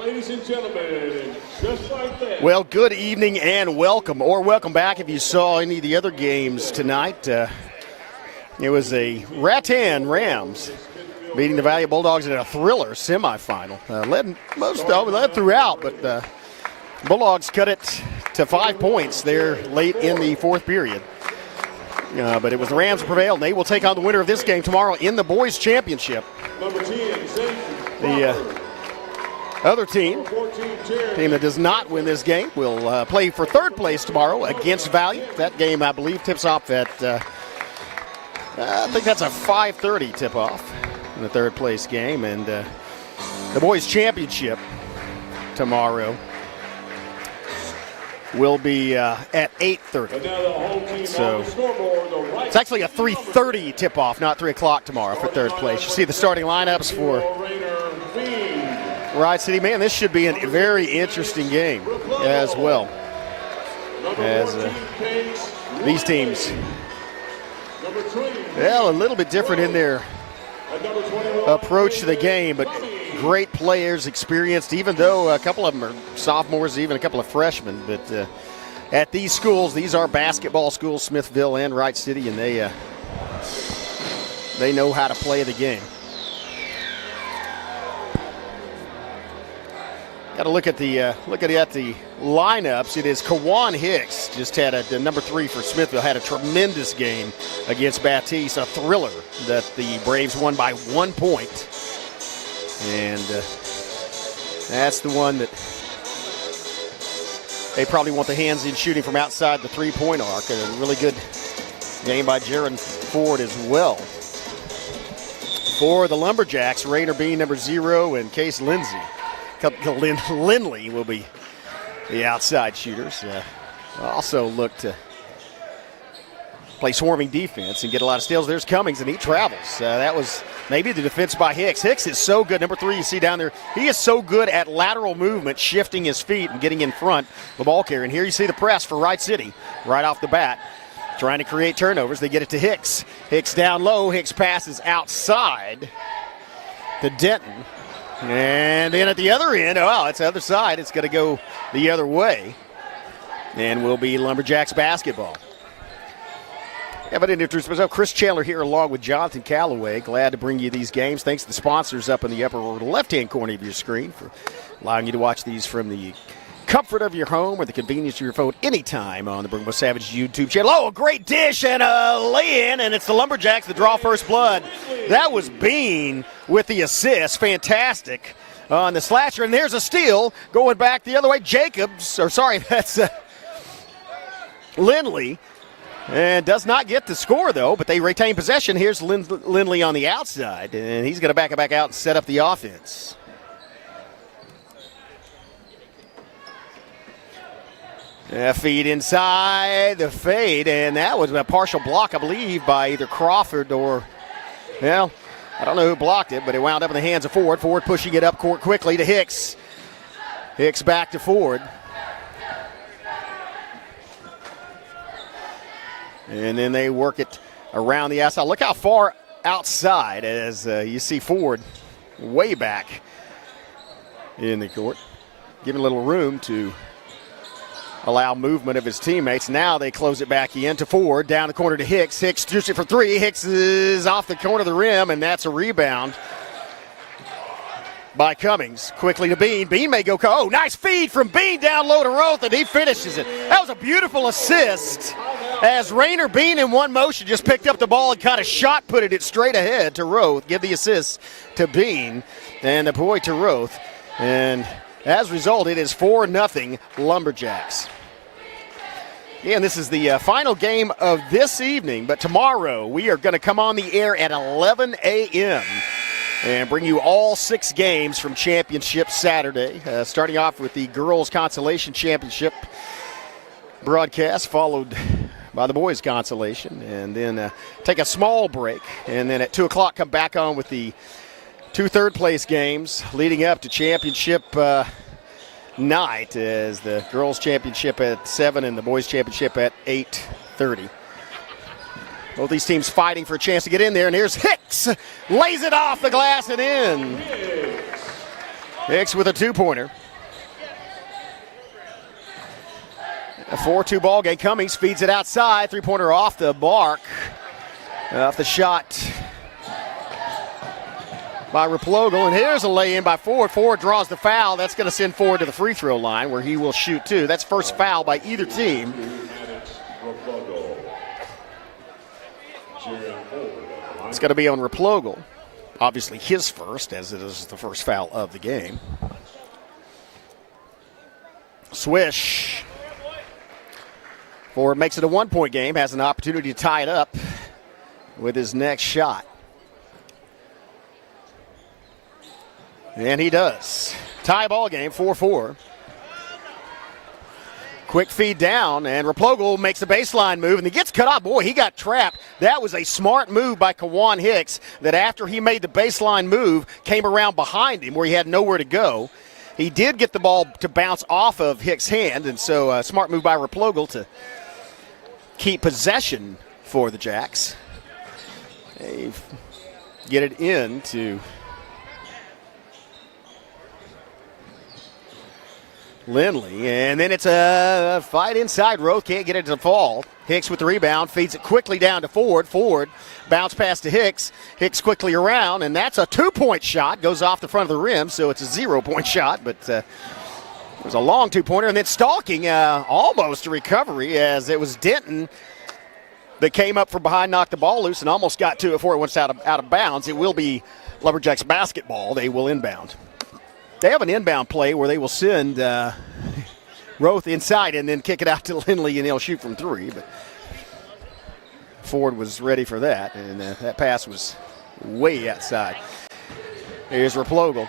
ladies and gentlemen, just like that. Well, good evening and welcome, or welcome back if you saw any of the other games tonight. It was a Rattan Rams beating the Valley Bulldogs in a thriller semifinal. Led throughout, but Bulldogs cut it to 5 points there late in the fourth period. But it was the Rams who prevailed, and they will take on the winner of this game tomorrow in the boys' championship. Number 10, the other team that does not win this game, will play for third place tomorrow against Valley. That game, I believe, tips off at, I think that's a 5:30 tip-off in the third place game. And the boys' championship tomorrow will be at 8:30. So it's actually a 3:30 tip-off, not 3 o'clock tomorrow for third place. You see the starting lineups for Wright City. Man, this should be a very interesting game as well. As these teams, well, a little bit different in their approach to the game, but great players, experienced, even though a couple of them are sophomores, even a couple of freshmen. But at these schools, these are basketball schools, Smithville and Wright City, and they know how to play the game. Got to look at the lineups. It is Kawan Hicks, just had the number 3 for Smithville, had a tremendous game against Batiste, a thriller that the Braves won by 1 point. And that's the one that they probably want the hands in shooting from outside the three-point arc. A really good game by Jaron Ford as well. For the Lumberjacks, Rayner Bean, number 0, and Case Lindley will be the outside shooters. Also look to play swarming defense and get a lot of steals. There's Cummings, and he travels. That was maybe the defense by Hicks. Hicks is so good. Number 3, you see down there, he is so good at lateral movement, shifting his feet and getting in front of the ball carrier. And here you see the press for Wright City right off the bat, trying to create turnovers. They get it to Hicks. Hicks down low. Hicks passes outside to Denton. And then at the other end, it's the other side. It's going to go the other way and will be Lumberjacks basketball. Yeah, but introduce myself, Chris Chandler here along with Jonathan Calloway. Glad to bring you these games. Thanks to the sponsors up in the upper left-hand corner of your screen for allowing you to watch these from the comfort of your home or the convenience of your phone anytime on the Brookville Savage YouTube channel. Oh, a great dish and a lay-in, and it's the Lumberjacks that draw first blood. That was Bean with the assist. Fantastic on the slasher, and there's a steal going back the other way. That's Lindley. And does not get the score, though, but they retain possession. Here's Lindley on the outside, and he's going to back it back out and set up the offense. Feed inside, the fade, and that was a partial block, I believe, by either Crawford or, I don't know who blocked it, but it wound up in the hands of Ford. Ford pushing it up court quickly to Hicks. Hicks back to Ford. And then they work it around the outside. Look how far outside as you see Ford way back in the court, giving a little room to allow movement of his teammates. Now they close it back in to Ford, down the corner to Hicks. Hicks shoots it for 3. Hicks is off the corner of the rim, and that's a rebound by Cummings. Quickly to Bean. Bean may go. Oh, nice feed from Bean down low to Roth, and he finishes it. That was a beautiful assist as Rayner Bean in one motion just picked up the ball and kind of shot-putted it straight ahead to Roth. Give the assist to Bean and the boy to Roth. And as a result, it is 4-0 Lumberjacks. And this is the final game of this evening, but tomorrow we are going to come on the air at 11 a.m. and bring you all 6 games from Championship Saturday, starting off with the Girls Consolation Championship broadcast, followed by the Boys Consolation, and then take a small break, and then at 2 o'clock come back on with the 2 third-place games leading up to championship night, as the girls' championship at 7 and the boys' championship at 8:30. Both these teams fighting for a chance to get in there, and here's Hicks. Lays it off the glass and in. Hicks with a two-pointer. A 4-2 ball game. Cummings feeds it outside. Three-pointer off the mark. Off the shot by Replogle. And here's a lay-in by Ford. Ford draws the foul. That's going to send Ford to the free throw line where he will shoot two. That's first foul by either team. It's going to be on Replogle. Obviously his first, as it is the first foul of the game. Swish. Ford makes it a one-point game, has an opportunity to tie it up with his next shot. And he does. Tie ball game, 4-4. Quick feed down, and Replogle makes a baseline move, and he gets cut off. Boy, he got trapped. That was a smart move by Kawan Hicks, that after he made the baseline move, came around behind him where he had nowhere to go. He did get the ball to bounce off of Hicks' hand, and so a smart move by Replogle to keep possession for the Jacks. They get it into Lindley, and then it's a fight inside. Roth can't get it to fall. Hicks with the rebound, feeds it quickly down to Ford. Ford bounce pass to Hicks. Hicks quickly around, and that's a two-point shot. Goes off the front of the rim, so it's a 0-point shot, but it was a long two-pointer. And then stalking, almost a recovery, as it was Denton that came up from behind, knocked the ball loose, and almost got to it before it went out of bounds. It will be Lumberjacks basketball. They will inbound. They have an inbound play where they will send Roth inside and then kick it out to Lindley, and he'll shoot from three. But Ford was ready for that, and that pass was way outside. Here's Replogle.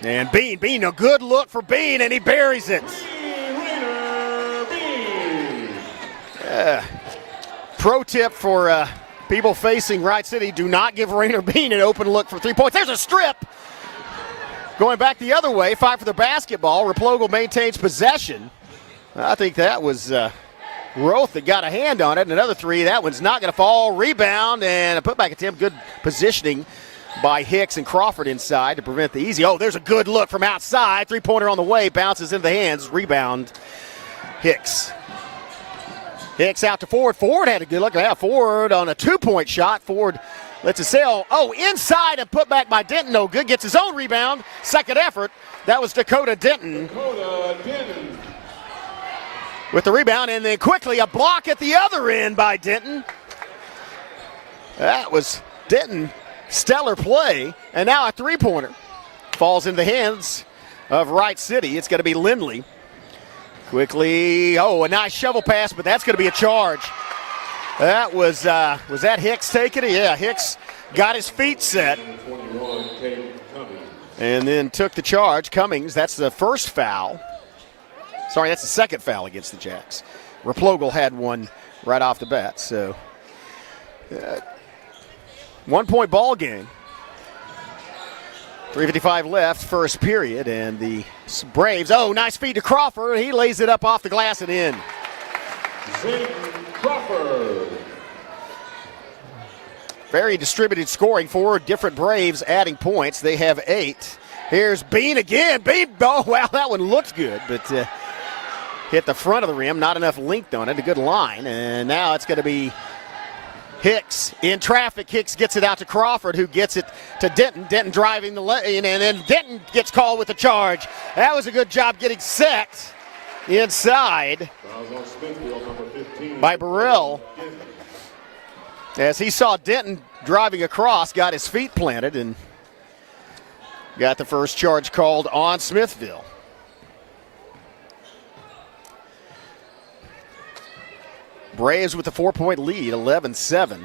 And Bean, a good look for Bean, and he buries it. Pro tip for people facing Wright City, do not give Rainer Bean an open look for 3 points. There's a strip. Going back the other way, fight for the basketball. Replogle maintains possession. I think that was Roth that got a hand on it. And another three, that one's not going to fall. Rebound and a putback attempt. Good positioning by Hicks and Crawford inside to prevent the easy. Oh, there's a good look from outside. Three-pointer on the way, bounces into the hands. Rebound, Hicks. Hicks out to Ford. Ford had a good look. Yeah, Ford on a two-point shot. Ford lets it sail. Oh, inside and put back by Denton. No good. Gets his own rebound. Second effort. That was Dakota Denton. With the rebound, and then quickly a block at the other end by Denton. That was Denton. Stellar play. And now a three-pointer. Falls in the hands of Wright City. It's going to be Lindley. Quickly, a nice shovel pass, but that's going to be a charge. That was that Hicks taking it? Yeah, Hicks got his feet set and then took the charge. Cummings, that's the first foul. Sorry, that's the second foul against the Jacks. Replogle had one right off the bat, so 1 point ball game. 3:55 left, first period, and the Braves, nice feed to Crawford. He lays it up off the glass and in. Crawford. Very distributed scoring. 4 different Braves adding points. They have 8. Here's Bean again. Bean, wow, that one looked good, but hit the front of the rim. Not enough length on it. A good line, and now it's going to be Hicks in traffic. Hicks gets it out to Crawford, who gets it to Denton. Denton driving the lane, and then Denton gets called with the charge. That was a good job getting set inside by Burrell. As he saw Denton driving across, got his feet planted, and got the first charge called on Smithville. Braves with a 4-point lead, 11-7.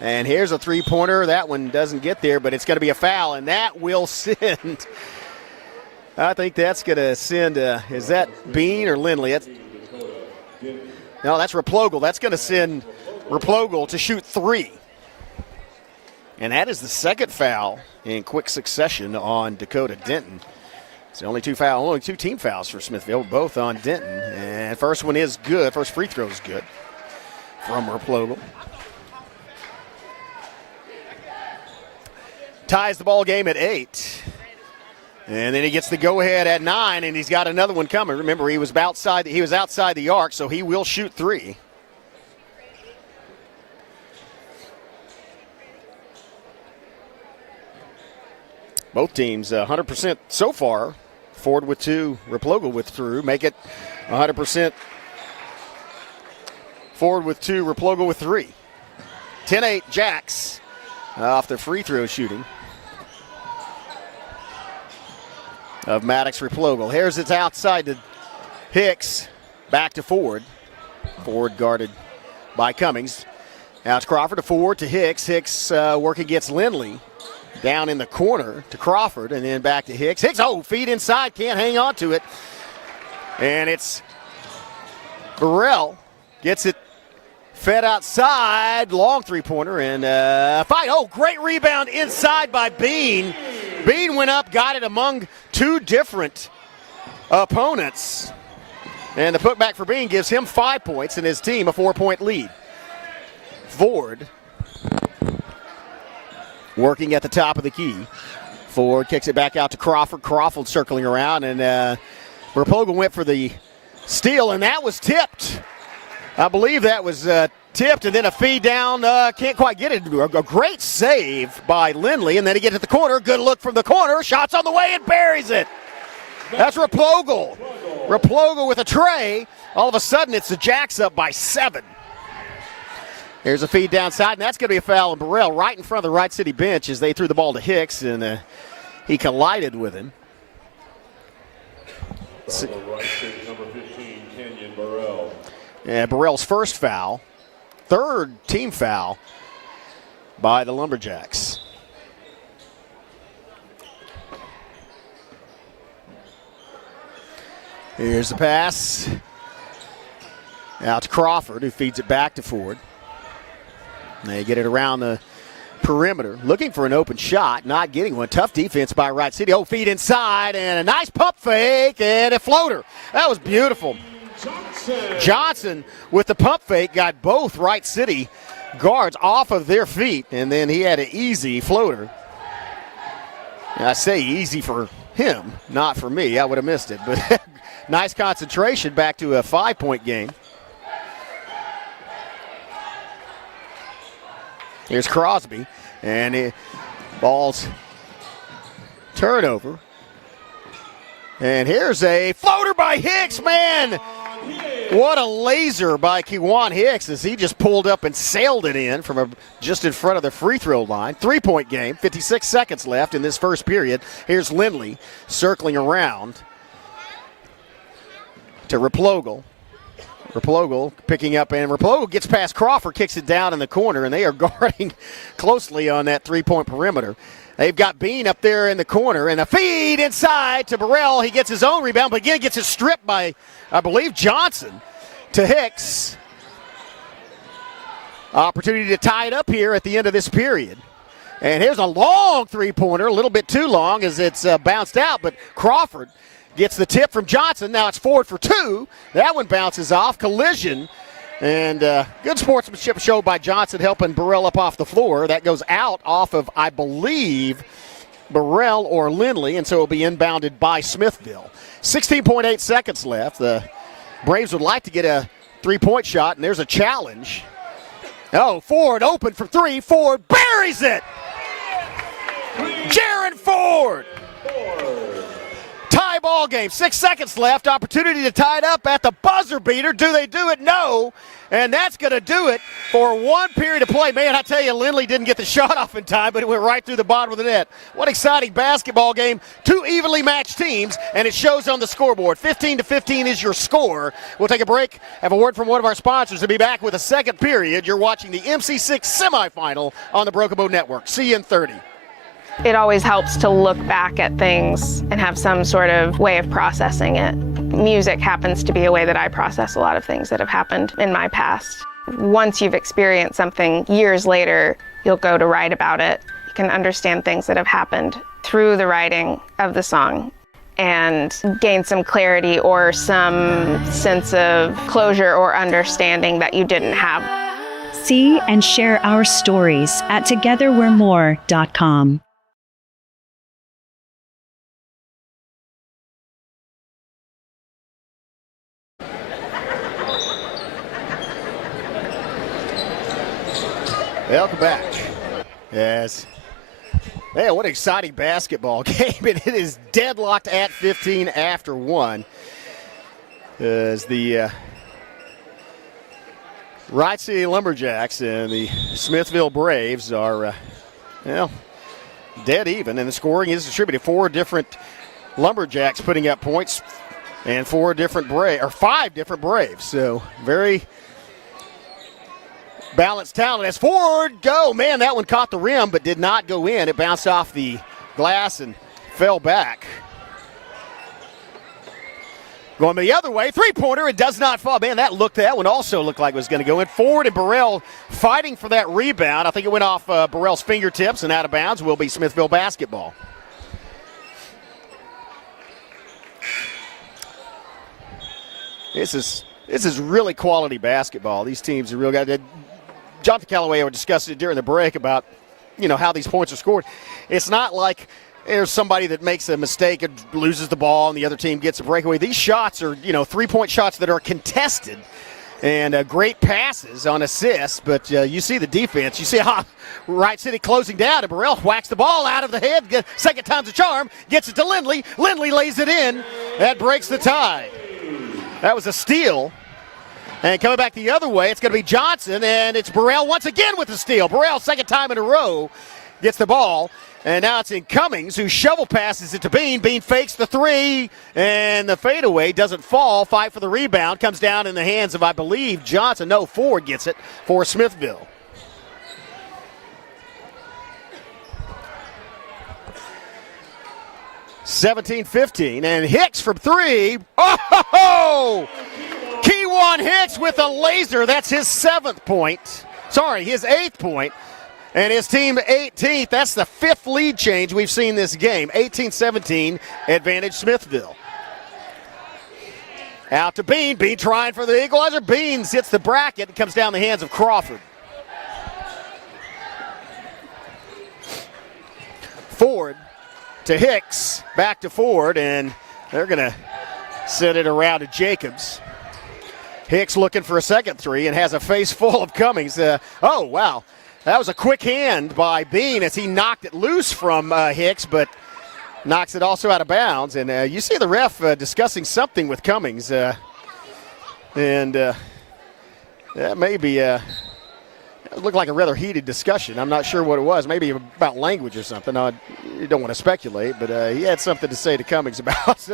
And here's a three-pointer. That one doesn't get there, but it's going to be a foul, and that will send. I think that's going to send, is that Bean or Lindley? No, that's Replogle. That's going to send Replogle to shoot 3. And that is the second foul in quick succession on Dakota Denton. It's only two team fouls for Smithville, both on Denton. And first one is good. First free throw is good from Replogle. ties the ball game at 8. And then he gets the go-ahead at 9, and he's got another one coming. Remember, he was outside the arc, so he will shoot 3. Both teams 100% so far. Ford with 2, Replogle with 3. Make it 100%. Ford with 2, Replogle with 3. 10-8 Jacks off the free throw shooting of Maddox Replogle. Here's it's outside to Hicks. Back to Ford. Ford guarded by Cummings. Now it's Crawford to Ford to Hicks. Hicks working against Lindley. Down in the corner to Crawford, and then back to Hicks. Hicks, feed inside, can't hang on to it. And it's Burrell gets it fed outside, long three-pointer, and fight. Great rebound inside by Bean. Bean went up, got it among 2 different opponents. And the putback for Bean gives him 5 points and his team a 4-point lead. Ford working at the top of the key. Ford kicks it back out to Crawford. Crawford circling around, and Replogle went for the steal, and that was tipped. I believe that was tipped, and then a feed down. Can't quite get it. A great save by Lindley, and then he gets to the corner. Good look from the corner. Shots on the way and buries it. That's Replogle. Replogle with a tray. All of a sudden, it's the Jacks up by 7. Here's a feed downside, and that's going to be a foul on Burrell right in front of the Wright City bench as they threw the ball to Hicks, and he collided with him. Wright City, number 15, Kenyon Burrell. Yeah, Burrell's first foul, 3rd team foul by the Lumberjacks. Here's the pass. Out to Crawford, who feeds it back to Ford. They get it around the perimeter, looking for an open shot, not getting one. Tough defense by Wright City. Feed inside, and a nice pump fake, and a floater. That was beautiful. Johnson with the pump fake got both Wright City guards off of their feet, and then he had an easy floater. I say easy for him, not for me. I would have missed it, but nice concentration, back to a 5-point game. Here's Crosby, and ball's turnover. And here's a floater by Hicks, man. What a laser by Kiwan Hicks as he just pulled up and sailed it in from just in front of the free throw line. 3-point game, 56 seconds left in this first period. Here's Lindley circling around to Replogle. Replogle picking up, and Replogle gets past Crawford, kicks it down in the corner, and they are guarding closely on that 3-point perimeter. They've got Bean up there in the corner, and a feed inside to Burrell. He gets his own rebound, but again gets it stripped by, I believe, Johnson to Hicks. Opportunity to tie it up here at the end of this period. And here's a long 3-pointer, a little bit too long as it's bounced out, but Crawford gets the tip from Johnson. Now it's Ford for 2. That one bounces off. Collision. And good sportsmanship show by Johnson, helping Burrell up off the floor. That goes out off of, I believe, Burrell or Lindley, and so it'll be inbounded by Smithville. 16.8 seconds left. The Braves would like to get a 3-point shot, and there's a challenge. Ford open for 3. Ford buries it. Jaron Ford. Tie ball game. 6 seconds left. Opportunity to tie it up at the buzzer beater. Do they do it? No. And that's going to do it for 1 period of play. Man, I tell you, Lindley didn't get the shot off in time, but it went right through the bottom of the net. What exciting basketball game. 2 evenly matched teams, and it shows on the scoreboard. 15-15 is your score. We'll take a break, have a word from one of our sponsors, and be back with a second period. You're watching the MC6 semifinal on the Broken Bow Network. See you in 30. It always helps to look back at things and have some sort of way of processing it. Music happens to be a way that I process a lot of things that have happened in my past. Once you've experienced something years later, you'll go to write about it. You can understand things that have happened through the writing of the song and gain some clarity or some sense of closure or understanding that you didn't have. See and share our stories at togetherwe'remore.com. Welcome back. Yes. Man, what an exciting basketball game. And it is deadlocked at 15 after 1. As the Wright City Lumberjacks and the Smithville Braves are, dead even. And the scoring is distributed. 4 different Lumberjacks putting up points and 5 different Braves. So very balanced talent as Ford go. Man, that one caught the rim but did not go in. It bounced off the glass and fell back. Going the other way, three-pointer, it does not fall. Man, that one also looked like it was going to go in. Ford and Burrell fighting for that rebound. I think it went off Burrell's fingertips and out of bounds. Will be Smithville basketball. This is really quality basketball. These teams are real good. Jonathan Callaway were discussing it during the break about, how these points are scored. It's not like there's somebody that makes a mistake and loses the ball and the other team gets a breakaway. These shots are, 3-point shots that are contested and great passes on assists. But you see the defense. You see how Wright City closing down, and Burrell whacks the ball out of the head. Second time's a charm. Gets it to Lindley. Lindley lays it in. That breaks the tie. That was a steal. And coming back the other way, it's going to be Johnson, and it's Burrell once again with the steal. Burrell, second time in a row, gets the ball. And now it's in Cummings, who shovel passes it to Bean. Bean fakes the three, and the fadeaway doesn't fall. Fight for the rebound. Comes down in the hands of, I believe, Johnson. No, Ford gets it for Smithville. (17-15), and Hicks from 3. Oh! Keywan Hicks with a laser. That's his 7th point. Sorry, his 8th point. And his team 18th. That's the 5th lead change we've seen this game. 18-17, advantage Smithville. Out to Bean. Bean trying for the equalizer. Bean hits the bracket and comes down the hands of Crawford. Ford to Hicks. Back to Ford, and they're going to set it around to Jacobs. Hicks looking for a second three and has a face full of Cummings. Oh, wow. That was a quick hand by Bean as he knocked it loose from Hicks, but knocks it also out of bounds. And you see the ref discussing something with Cummings. That may be it looked like a rather heated discussion. I'm not sure what it was. Maybe about language or something. You don't want to speculate, but he had something to say to Cummings about.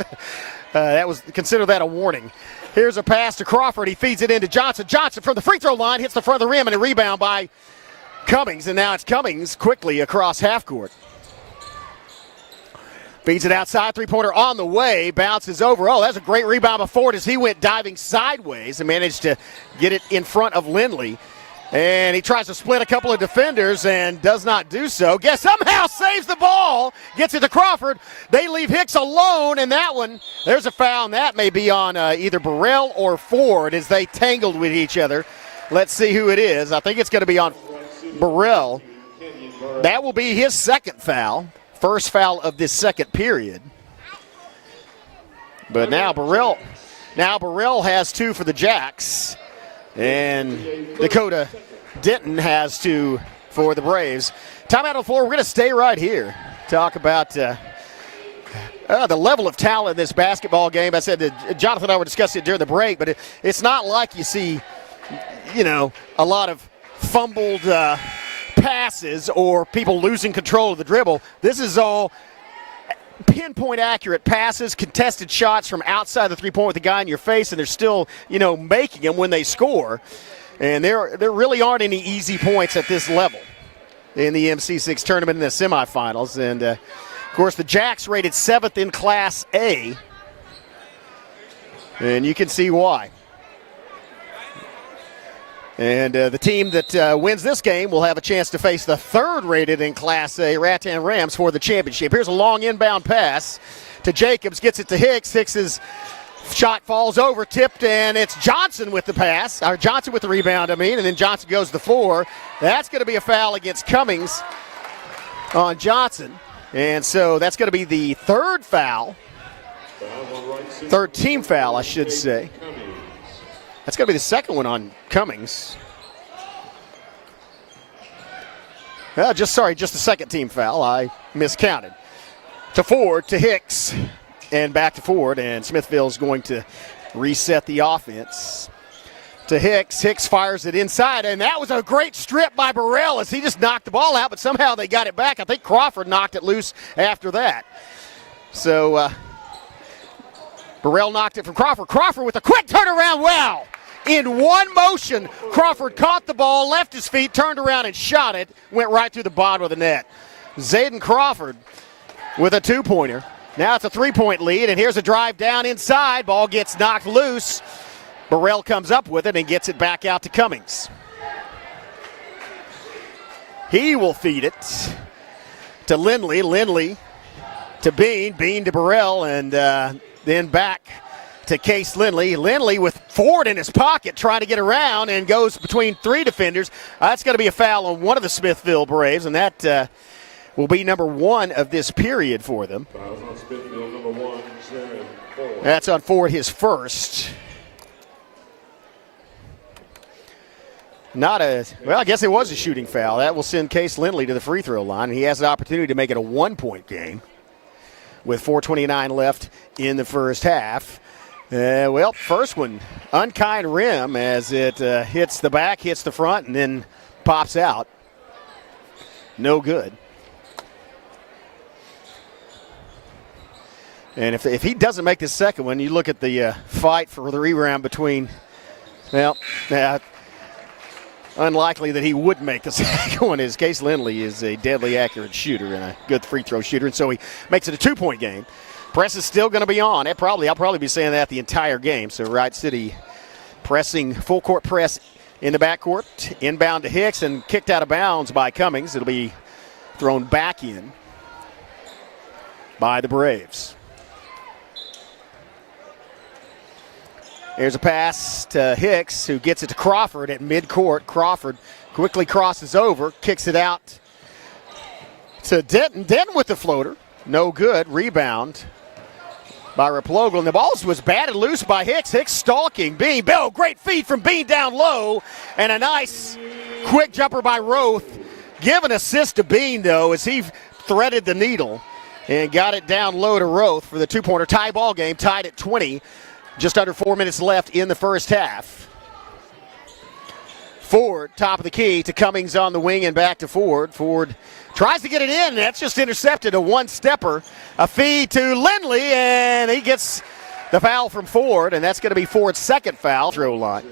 Consider that a warning. Here's a pass to Crawford. He feeds it into Johnson. Johnson from the free throw line hits the front of the rim, and a rebound by Cummings, and now it's Cummings quickly across half court. Feeds it outside, three-pointer on the way, bounces over. Oh, that's a great rebound by Ford as he went diving sideways and managed to get it in front of Lindley. And he tries to split a couple of defenders and does not do so. Somehow saves the ball, gets it to Crawford. They leave Hicks alone, and that one, there's a foul, and that may be on either Burrell or Ford as they tangled with each other. Let's see who it is. I think it's going to be on Burrell. That will be his 2nd foul. First foul of this 2nd period. But now Burrell has 2 for the Jacks. And Dakota Denton has 2 for the Braves. Timeout on the floor. We're going to stay right here. Talk about the level of talent in this basketball game. I said that Jonathan and I were discussing it during the break, but it's not like you see, a lot of fumbled passes or people losing control of the dribble. This is all pinpoint accurate passes, contested shots from outside the three-point with the guy in your face, and they're still, making them when they score. And there really aren't any easy points at this level in the MC6 tournament in the semifinals. And, of course, the Jacks rated 7th in Class A, and you can see why. And the team that wins this game will have a chance to face the 3rd rated in Class A, Rattan Rams, for the championship. Here's a long inbound pass to Jacobs, gets it to Hicks. Hicks's shot falls over, tipped, and it's Johnson with the pass, or Johnson with the rebound, and then Johnson goes to the floor. That's going to be a foul against Cummings on Johnson. And so that's going to be the 3rd foul, 3rd team foul, I should say. That's going to be the 2nd one on Cummings. Just the second team foul. I miscounted. To Ford, to Hicks, and back to Ford, and Smithville's going to reset the offense. To Hicks. Hicks fires it inside, and that was a great strip by Burrell as he just knocked the ball out, but somehow they got it back. I think Crawford knocked it loose after that. So Burrell knocked it from Crawford. Crawford with a quick turnaround. Wow! In one motion, Crawford caught the ball, left his feet, turned around and shot it. Went right through the bottom of the net. Zayden Crawford with a two-pointer. Now it's a three-point lead, and here's a drive down inside. Ball gets knocked loose. Burrell comes up with it and gets it back out to Cummings. He will feed it to Lindley. Lindley to Bean. Bean to Burrell, and then back to Case Lindley. Lindley with Ford in his pocket trying to get around and goes between three defenders. That's going to be a foul on one of the Smithville Braves, and that will be number one of this period for them. Fouls on Smithville, number 1, Sharon Ford. That's on Ford, his first. Well, I guess it was a shooting foul. That will send Case Lindley to the free throw line, and he has the opportunity to make it a one-point game with 4:29 left in the first half. Well, first one, unkind rim as it hits the back, hits the front, and then pops out. No good. And if he doesn't make the second one, you look at the fight for the rebound between, well, unlikely that he would make the second one, as Case Lindley is a deadly accurate shooter and a good free throw shooter, and so he makes it a two-point game. Press is still going to be on. I'll probably be saying that the entire game. So Wright City pressing, full court press in the backcourt, inbound to Hicks and kicked out of bounds by Cummings. It'll be thrown back in by the Braves. There's a pass to Hicks, who gets it to Crawford at midcourt. Crawford quickly crosses over, kicks it out to Denton. Denton with the floater. No good. Rebound by Raplogle. And the ball was batted loose by Hicks. Hicks stalking Bean. Bill, great feed from Bean down low. And a nice quick jumper by Roth. Give an assist to Bean, though, as he threaded the needle and got it down low to Roth for the two-pointer. Tie ball game, tied at 20. Just under 4 minutes left in the first half. Ford, top of the key to Cummings on the wing and back to Ford. Ford tries to get it in. That's just intercepted, a one-stepper. A feed to Lindley, and he gets the foul from Ford, and that's going to be Ford's second foul. Throw line.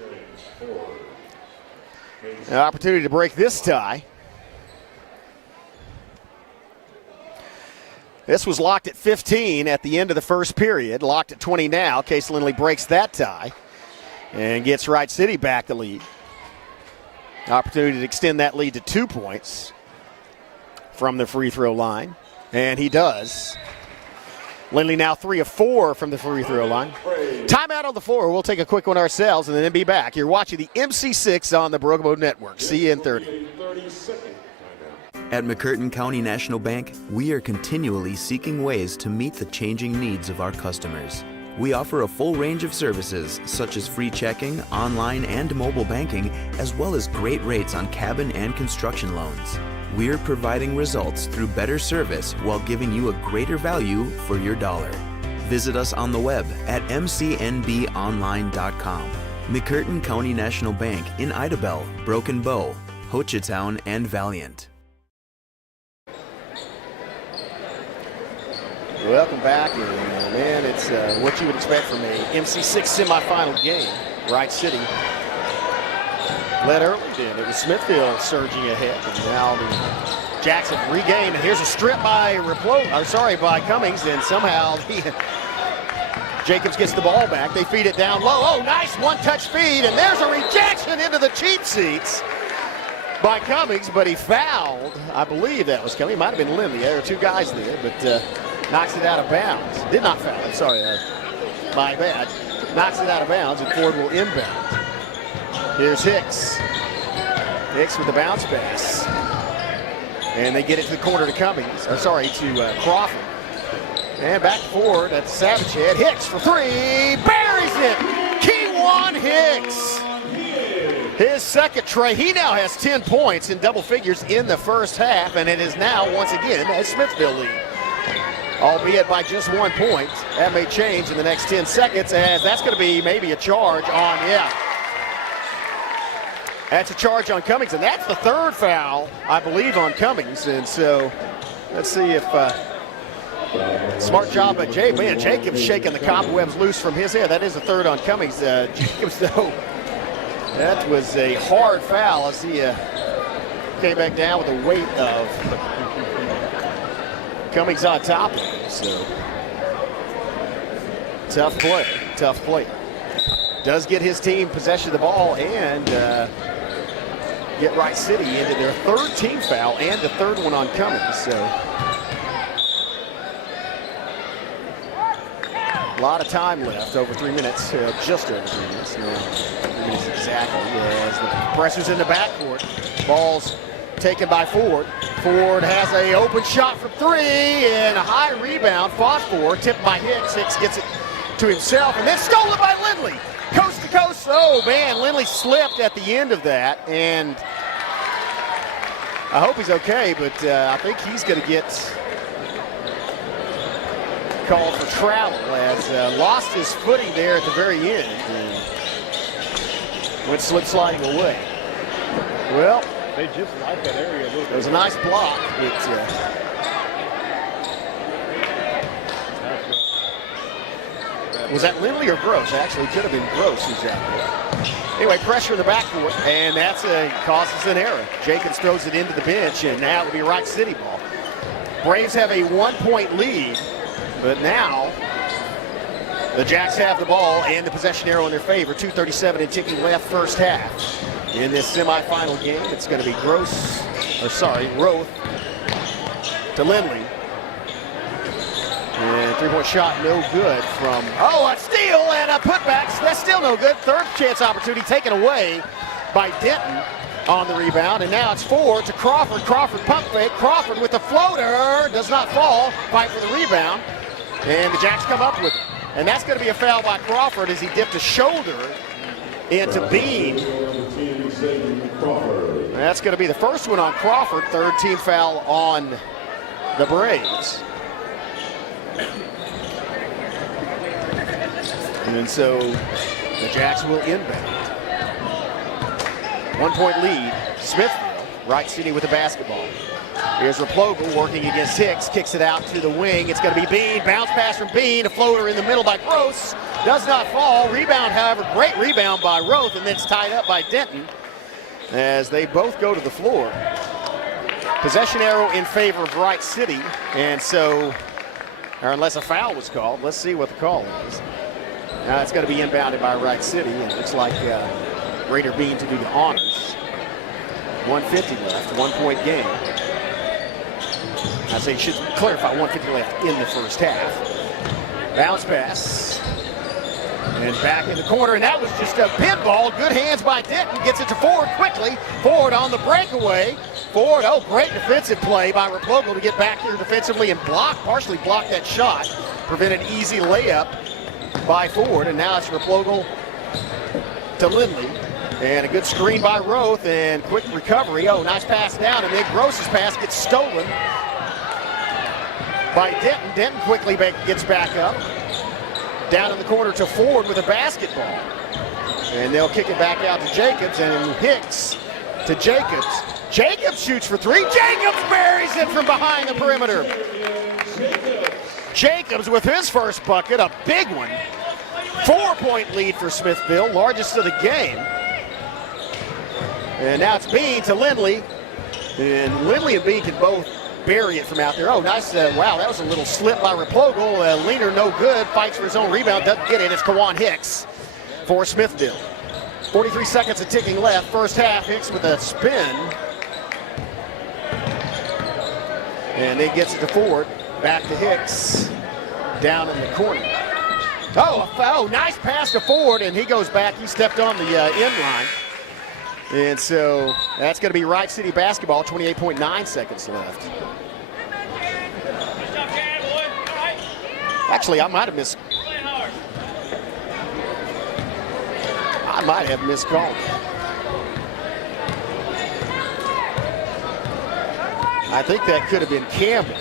An opportunity to break this tie. This was locked at 15 at the end of the first period. Locked at 20 now. Case Lindley breaks that tie and gets Wright City back the lead. Opportunity to extend that lead to 2 points from the free throw line. And he does. Lindley now 3 of 4 from the free throw line. Timeout on the floor. We'll take a quick one ourselves and then be back. You're watching the MC6 on the Brookbo Network. See you in 30. At McCurtain County National Bank, we are continually seeking ways to meet the changing needs of our customers. We offer a full range of services such as free checking, online and mobile banking, as well as great rates on cabin and construction loans. We're providing results through better service while giving you a greater value for your dollar. Visit us on the web at mcnbonline.com. McCurtain County National Bank in Idabel, Broken Bow, Hochatown, and Valiant. Welcome back, and man, it's what you would expect from a MC6 semifinal game. Wright City led early then. It was Smithville surging ahead, and now the Jackson regained. And here's a strip by by Cummings, and somehow Jacobs gets the ball back. They feed it down low. Oh, nice one-touch feed, and there's a rejection into the cheap seats by Cummings, but he fouled. I believe that was Cummings. It might have been Lindley. There were two guys there, but knocks it out of bounds. Did not foul it. Sorry, my bad. Knocks it out of bounds, and Ford will inbound. Here's Hicks. Hicks with the bounce pass. And they get it to the corner to Cummings. To Crawford. And back forward at Savage Head. Hicks for three. Buries it. Keywan Hicks. his second try. He now has 10 points in double figures in the first half, and it is now once again a Smithville lead. Albeit by just 1 point. That may change in the next 10 seconds, as that's going to be maybe a charge on, that's a charge on Cummings, and that's the third foul, I believe, on Cummings. And so let's see if smart job by Jacobs shaking the cobwebs loose from his head. That is the third on Cummings. Jacobs, though, that was a hard foul as he came back down with the weight of Cummings on top of him. So tough play. Does get his team possession of the ball and get Wright City into their third team foul and the third one on Cummings. So a lot of time left, over 3 minutes, just over 3 minutes. 3 minutes exactly, as the pressure's in the backcourt. Ball's taken by Ford. Ford has an open shot from three and a high rebound, fought for, tipped by Hicks. Hicks gets it to himself and then stolen by Lindley. Coast to coast. Oh man, Lindley slipped at the end of that, and I hope he's okay, but I think he's going to get called for travel, as lost his footing there at the very end and went slip sliding away. Well, they just like that area a little bit. It was a nice block. Was that Lindley or Gross? Actually, could have been Gross who's out there. Anyway, pressure in the backcourt, and that's causes an error. Jacobs throws it into the bench, and now it'll be Wright City ball. Braves have a 1 point lead, but now the Jacks have the ball and the possession arrow in their favor. 2:37 and ticking left, first half. In this semifinal game, it's going to be Roth to Lindley. And three-point shot, no good from, a steal and a putback. That's still no good. Third chance opportunity taken away by Denton on the rebound. And now it's Ford to Crawford. Crawford pump fake. Crawford with the floater. Does not fall. Fight for the rebound. And the Jacks come up with it. And that's going to be a foul by Crawford as he dipped a shoulder into Bean. That's going to be the first one on Crawford. Third team foul on the Braves. And so the Jacks will inbound. 1 point lead, Smithville. Wright City with the basketball. Here's Replogle working against Hicks, kicks it out to the wing. It's going to be Bean, bounce pass from Bean, a floater in the middle by Gross. Does not fall. Rebound, however, great rebound by Roth, and then it's tied up by Denton as they both go to the floor. Possession arrow in favor of Wright City, and so, or unless a foul was called, let's see what the call is. Now it's going to be inbounded by Wright City, and it looks like Raider Bean to do the honors. 150 left, 1 point game. I say should clarify, 150 left in the first half. Bounce pass. And back in the corner, and that was just a pinball. Good hands by Denton, gets it to Ford quickly. Ford on the breakaway. Ford, great defensive play by Replogle to get back here defensively and partially block that shot. Prevent an easy layup by Ford, and now it's Replogle to Lindley. And a good screen by Roth, and quick recovery. Nice pass down, and then Gross's pass gets stolen by Denton. Denton quickly gets back up. Down in the corner to Ford with a basketball. And they'll kick it back out to Jacobs, and Hicks to Jacobs. Jacobs shoots for three. Jacobs buries it from behind the perimeter. Jacobs with his first bucket, a big one. 4 point lead for Smithville, largest of the game. And now it's Bean to Lindley. And Lindley and Bean can both bury it from out there. Nice. Wow, that was a little slip by Replogle. Leaner, no good. Fights for his own rebound. Doesn't get it. It's Kawan Hicks for Smithville. 43 seconds of ticking left. First half, Hicks with a spin. And then gets it to Ford. Back to Hicks. Down in the corner. A foul. Nice pass to Ford, and he goes back. He stepped on the end line. And so that's going to be Wright City basketball, 28.9 seconds left. Actually, I might have miscalled. I think that could have been Campbell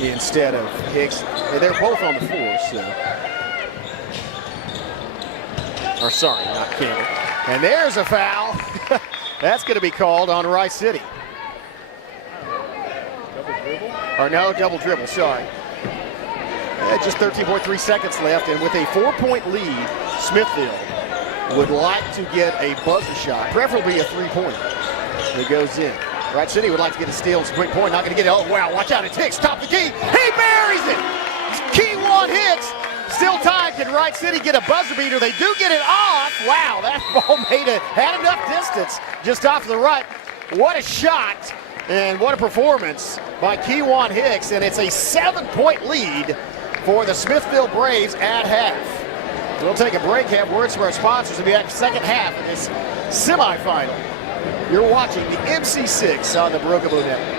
instead of Hicks. They're both on the floor, so. Or sorry, not Campbell. And there's a foul. That's going to be called on Wright City. Double dribble? Or no, double dribble, sorry. Just 13.3 seconds left, and with a 4-point lead, Smithville would like to get a buzzer shot, preferably a three-pointer that goes in. Wright City would like to get a steal. It's a quick point, not going to get it. Oh, wow, watch out, it's Hicks, top the key. He buries it! Key one Hicks. Still tied. Can Wright City get a buzzer beater? They do get it off. Wow, that ball had enough distance just off to the right. What a shot and what a performance by Keywan Hicks. And it's a 7-point lead for the Smithville Braves at half. We'll take a break, have words from our sponsors, and be back second half of this semifinal. You're watching the MC6 on the Broken Blue Network.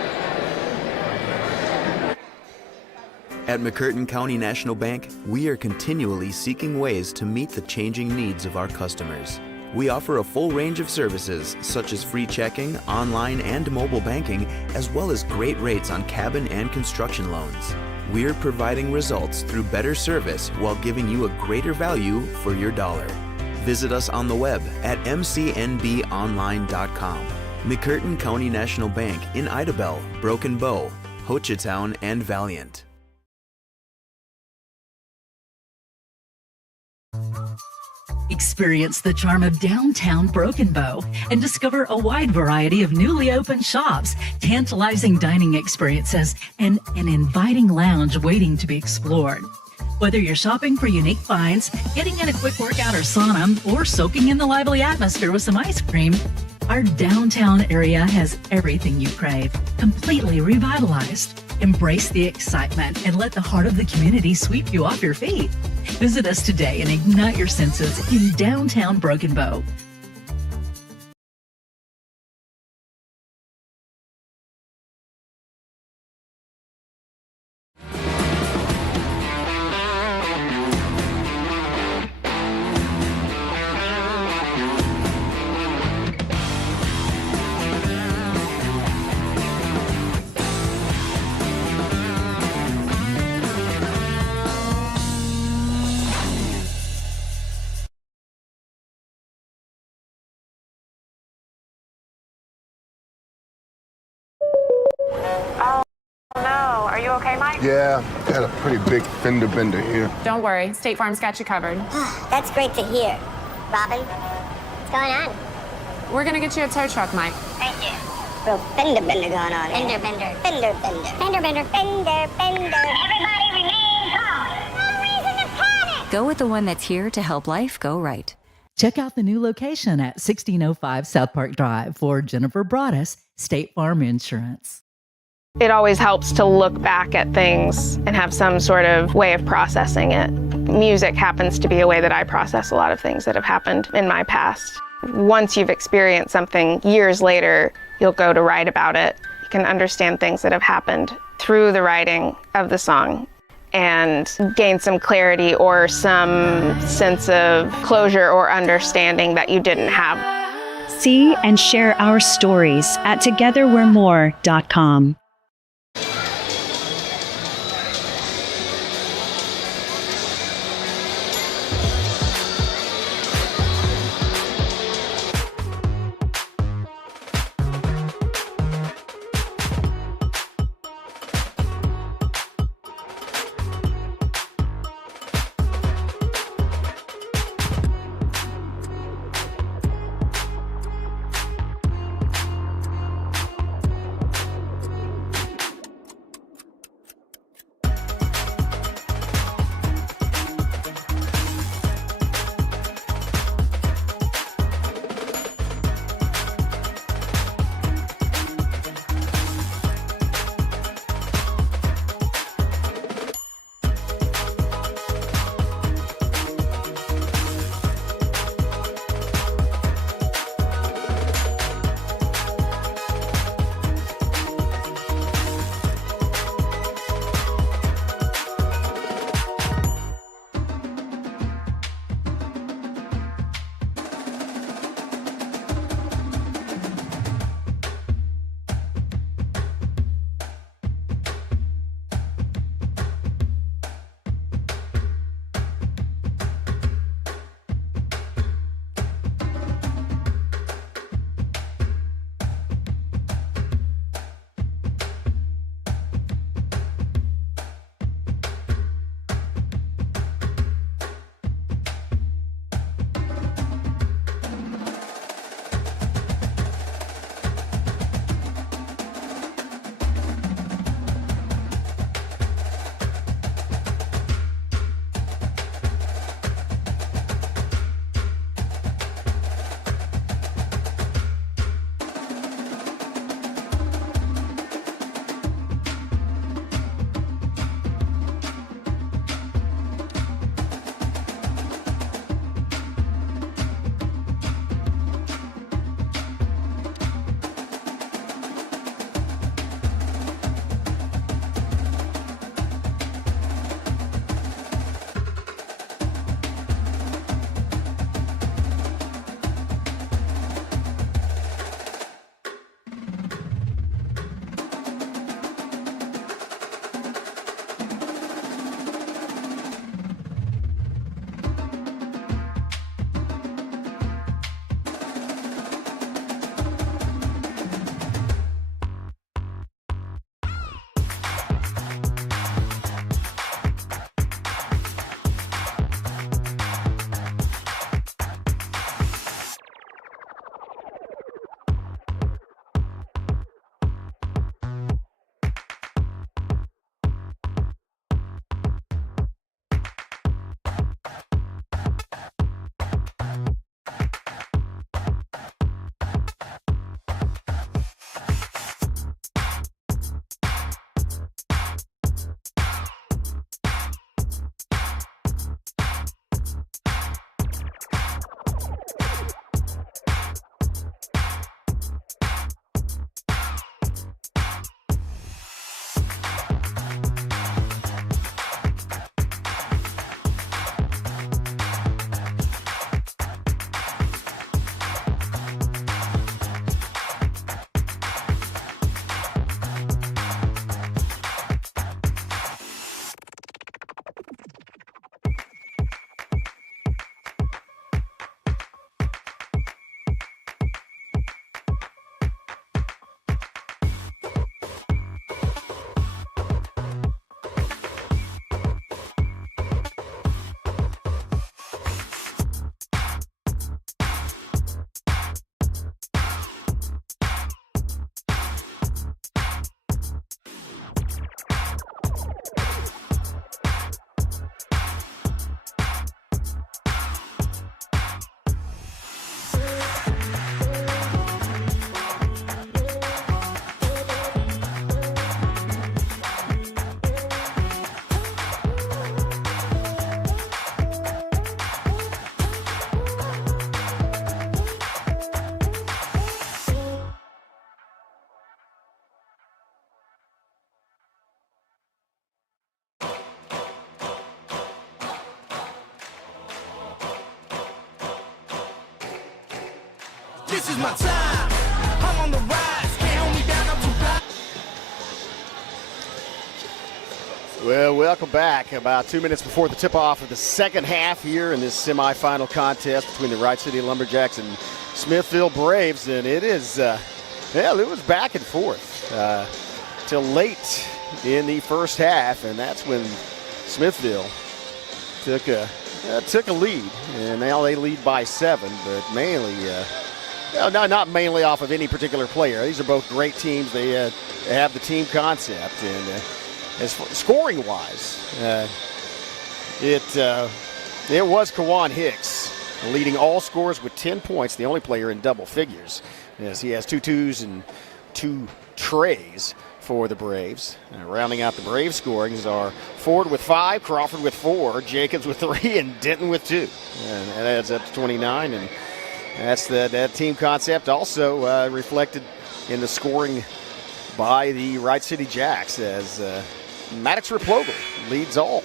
At McCurtain County National Bank, we are continually seeking ways to meet the changing needs of our customers. We offer a full range of services such as free checking, online and mobile banking, as well as great rates on cabin and construction loans. We're providing results through better service while giving you a greater value for your dollar. Visit us on the web at mcnbonline.com. McCurtain County National Bank in Idabel, Broken Bow, Hochatown, and Valiant. Experience the charm of downtown Broken Bow and discover a wide variety of newly opened shops, tantalizing dining experiences, and an inviting lounge waiting to be explored. Whether you're shopping for unique finds, getting in a quick workout or sauna, or soaking in the lively atmosphere with some ice cream, our downtown area has everything you crave, completely revitalized. Embrace the excitement and let the heart of the community sweep you off your feet. Visit us today and ignite your senses in downtown Broken Bow. Yeah, got a pretty big fender bender here. Don't worry, State Farm's got you covered. That's great to hear. Robin, what's going on? We're gonna get you a tow truck, Mike. Thank you. Real fender bender going on. Fender bender. Fender bender. Fender bender. Fender bender. Everybody remain calm. No reason to panic. Go with the one that's here to help life go right. Check out the new location at 1605 South Park Drive for Jennifer Broaddus, State Farm Insurance. It always helps to look back at things and have some sort of way of processing it. Music happens to be a way that I process a lot of things that have happened in my past. Once you've experienced something years later, you'll go to write about it. You can understand things that have happened through the writing of the song and gain some clarity or some sense of closure or understanding that you didn't have. See and share our stories at togetherwe'remore.com. This is my time. I'm on the rise. Can't hold me down. I'm too fly. Well, welcome back. About 2 minutes before the tip-off of the second half here in this semifinal contest between the Wright City Lumberjacks and Smithville Braves, and it is, well, it was back and forth till late in the first half, and that's when Smithville took a lead, and now they lead by 7, but mainly, not mainly off of any particular player. These are both great teams. They have the team concept, and as scoring-wise, it was Kawan Hicks leading all scorers with 10 points, the only player in double figures, as he has 2 twos and 2 trays for the Braves. Rounding out the Braves scorings are Ford with 5, Crawford with 4, Jacobs with 3, and Denton with 2. And that adds up to 29, and that's that team concept also reflected in the scoring by the Wright City Jacks, as Maddox Replogle leads all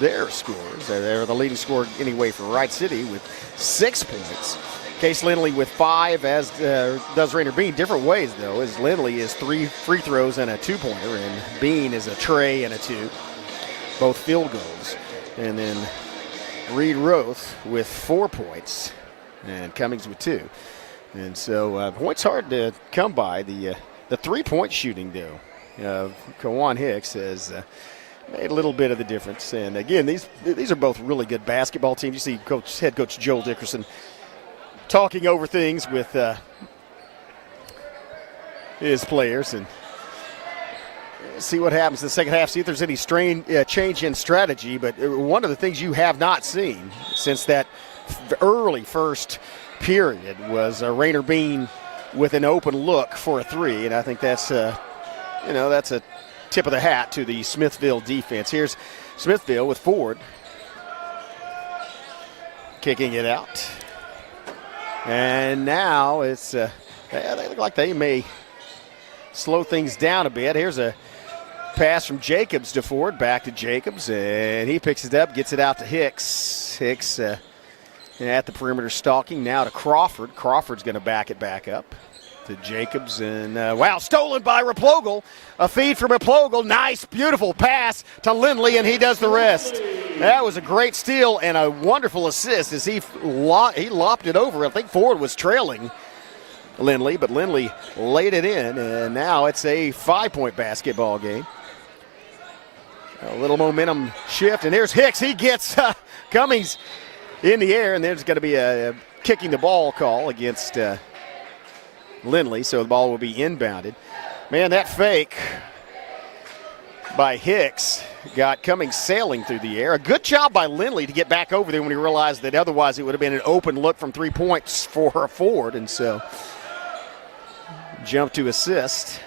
their scores. They're the leading scorer anyway for Wright City with 6 points. Case Lindley with 5, as does Rainer Bean. Different ways, though, as Lindley is 3 free throws and a 2-pointer, and Bean is a tray and a 2, both field goals. And then Reed Roth with 4 points, and Cummings with 2. And so points hard to come by. The 3-point shooting, though, Kawan Hicks has made a little bit of the difference. And again, these are both really good basketball teams. You see head coach Joel Dickerson talking over things with his players, and see what happens in the second half. See if there's any change in strategy. But one of the things you have not seen since that early first period was Rainer Bean with an open look for a 3, and I think that's that's a tip of the hat to the Smithville defense. Here's Smithville with Ford kicking it out, and now it's they look like they may slow things down a bit. Here's a pass from Jacobs to Ford, back to Jacobs, and he picks it up, gets it out to Hicks. Hicks at the perimeter stalking, now to Crawford. Crawford's going to back it back up to Jacobs, and wow, stolen by Replogle. A feed from Replogle. Nice, beautiful pass to Lindley, and he does the rest. That was a great steal and a wonderful assist as he lopped it over. I think Ford was trailing Lindley, but Lindley laid it in, and now it's a 5-point basketball game. A little momentum shift, and there's Hicks. He gets Cummings in the air, and there's going to be a kicking the ball call against Lindley, so the ball will be inbounded. Man, that fake by Hicks got Cummings sailing through the air. A good job by Lindley to get back over there when he realized that otherwise it would have been an open look from 3 points for Ford, and so jump to assist.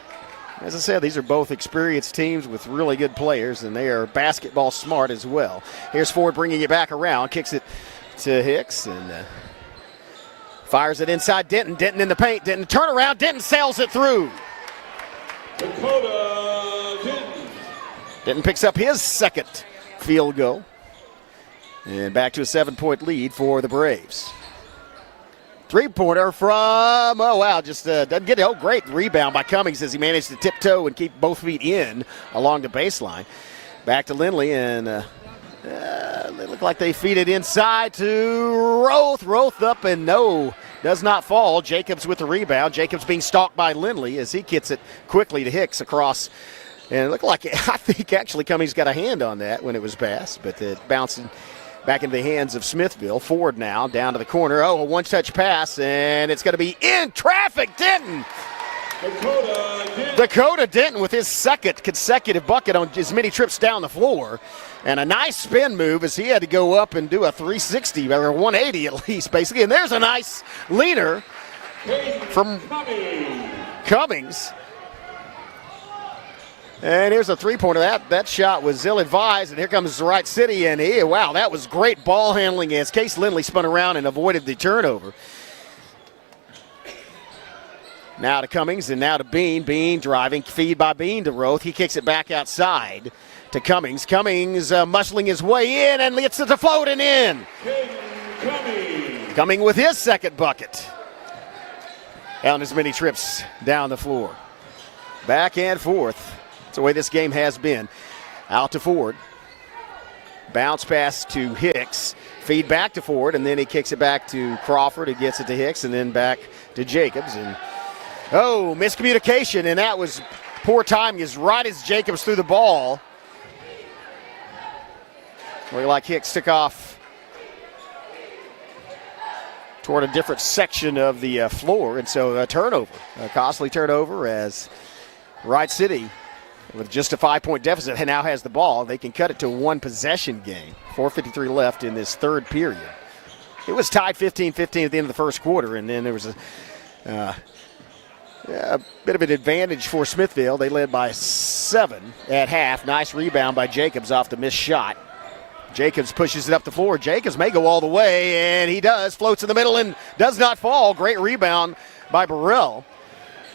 As I said, these are both experienced teams with really good players, and they are basketball smart as well. Here's Ford bringing it back around, kicks it to Hicks, and fires it inside Denton. Denton in the paint. Denton turnaround. Denton sails it through. Dakota Denton. Denton picks up his second field goal. And back to a 7-point lead for the Braves. 3-pointer from, oh wow, just doesn't get it. Oh, great rebound by Cummings as he managed to tiptoe and keep both feet in along the baseline. Back to Lindley, and they look like they feed it inside to Roth. Roth up, and no, does not fall. Jacobs with the rebound. Jacobs being stalked by Lindley as he gets it quickly to Hicks across. And it looked like, I think actually Cummings got a hand on that when it was passed, but it bouncing back into the hands of Smithville. Ford now down to the corner. Oh, a one-touch pass, and it's going to be in traffic. Denton. Dakota Denton with his second consecutive bucket on as many trips down the floor. And a nice spin move as he had to go up and do a 360 or 180 at least, basically. And there's a nice leaner from Cummings. And here's a 3-pointer. That shot was ill-advised, and here comes Wright City, and wow, that was great ball handling as Case Lindley spun around and avoided the turnover. Now to Cummings, and now to Bean. Bean driving, feed by Bean to Roth. He kicks it back outside to Cummings. Cummings muscling his way in and gets it to float and in. Cummings with his second bucket. on as many trips down the floor. Back and forth. That's the way this game has been. Out to Ford. Bounce pass to Hicks. Feed back to Ford, and then he kicks it back to Crawford, who gets it to Hicks, and then back to Jacobs. And miscommunication, and that was poor timing as right as Jacobs threw the ball. Looked like Hicks took off toward a different section of the floor, and so a turnover, a costly turnover as Wright City, with just a 5-point deficit, now has the ball. They can cut it to a one-possession game. 4:53 left in this third period. It was tied 15-15 at the end of the first quarter, and then there was a bit of an advantage for Smithville. They led by 7 at half. Nice rebound by Jacobs off the missed shot. Jacobs pushes it up the floor. Jacobs may go all the way, and he does. Floats in the middle and does not fall. Great rebound by Burrell.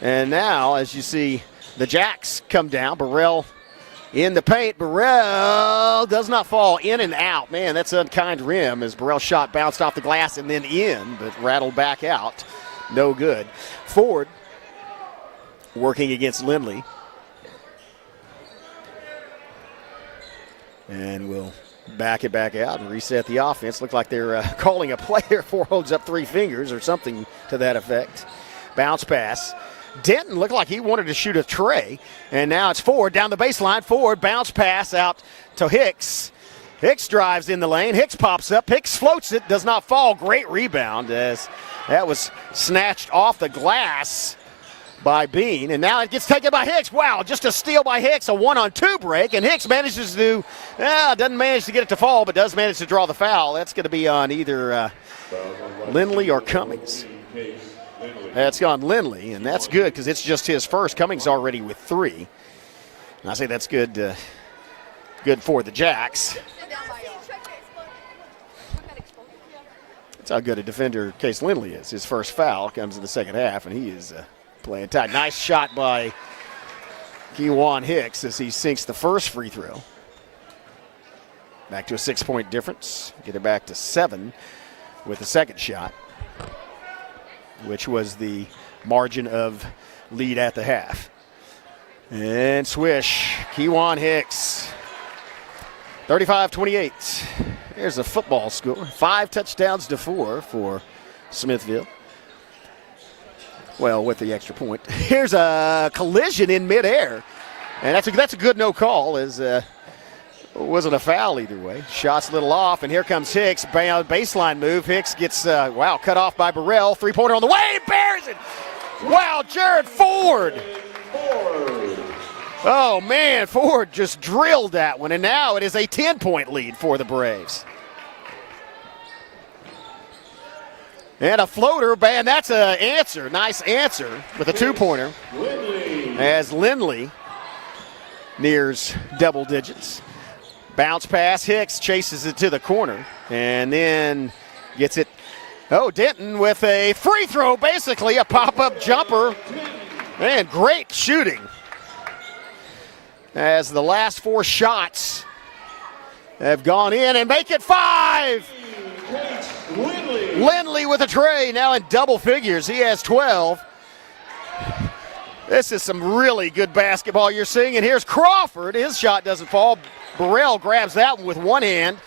And now, as you see, the Jacks come down. Burrell in the paint. Burrell does not fall. In and out. Man, that's an unkind rim as Burrell's shot bounced off the glass and then in, but rattled back out. No good. Ford working against Lindley. And we'll back it back out and reset the offense. Looked like they're calling a play there. Ford holds up 3 fingers or something to that effect. Bounce pass. Denton looked like he wanted to shoot a tray, and now it's Ford down the baseline. Ford bounce pass out to Hicks. Hicks drives in the lane. Hicks pops up. Hicks floats it, does not fall. Great rebound as that was snatched off the glass by Bean, and now it gets taken by Hicks. Wow, just a steal by Hicks, a 1-on-2 break, and Hicks manages to doesn't manage to get it to fall, but does manage to draw the foul. That's going to be on either Lindley or Cummings. That's on Lindley, and that's good because it's just his first. Cummings already with 3. And I say that's good, good for the Jacks. That's how good a defender Case Lindley is. His first foul comes in the second half, and he is playing tight. Nice shot by Kewan Hicks as he sinks the first free throw. Back to a 6-point difference. Get it back to 7 with the second shot, which was the margin of lead at the half. And swish, Kewan Hicks, 35-28. There's a football score. 5 touchdowns to 4 for Smithville. Well, with the extra point. Here's a collision in midair. And that's a good no call, as it wasn't a foul either way. Shot's a little off, and here comes Hicks. Baseline move. Hicks gets, cut off by Burrell. 3-pointer on the way. Bears it. Wow, Jared Ford. Oh, man, Ford just drilled that one, and now it is a 10-point lead for the Braves. And a floater, man, that's an answer. Nice answer with a 2-pointer. As Lindley nears double digits. Bounce pass, Hicks chases it to the corner and then gets it. Oh, Denton with a free throw, basically a pop-up jumper. Man, great shooting. As the last 4 shots have gone in and make it 5. Lindley with a tray, now in double figures. He has 12. This is some really good basketball you're seeing. And here's Crawford. His shot doesn't fall. Burrell grabs that one with one hand.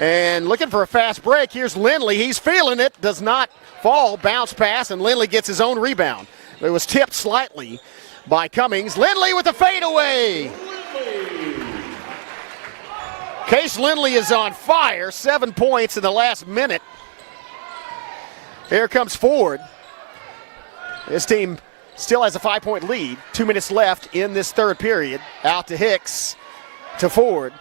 And looking for a fast break. Here's Lindley. He's feeling it. Does not fall. Bounce pass, and Lindley gets his own rebound. It was tipped slightly by Cummings. Lindley with the fadeaway. Case Lindley is on fire. 7 points in the last minute. Here comes Ford. This team still has a 5-point lead. 2 minutes left in this third period. Out to Hicks, to Ford.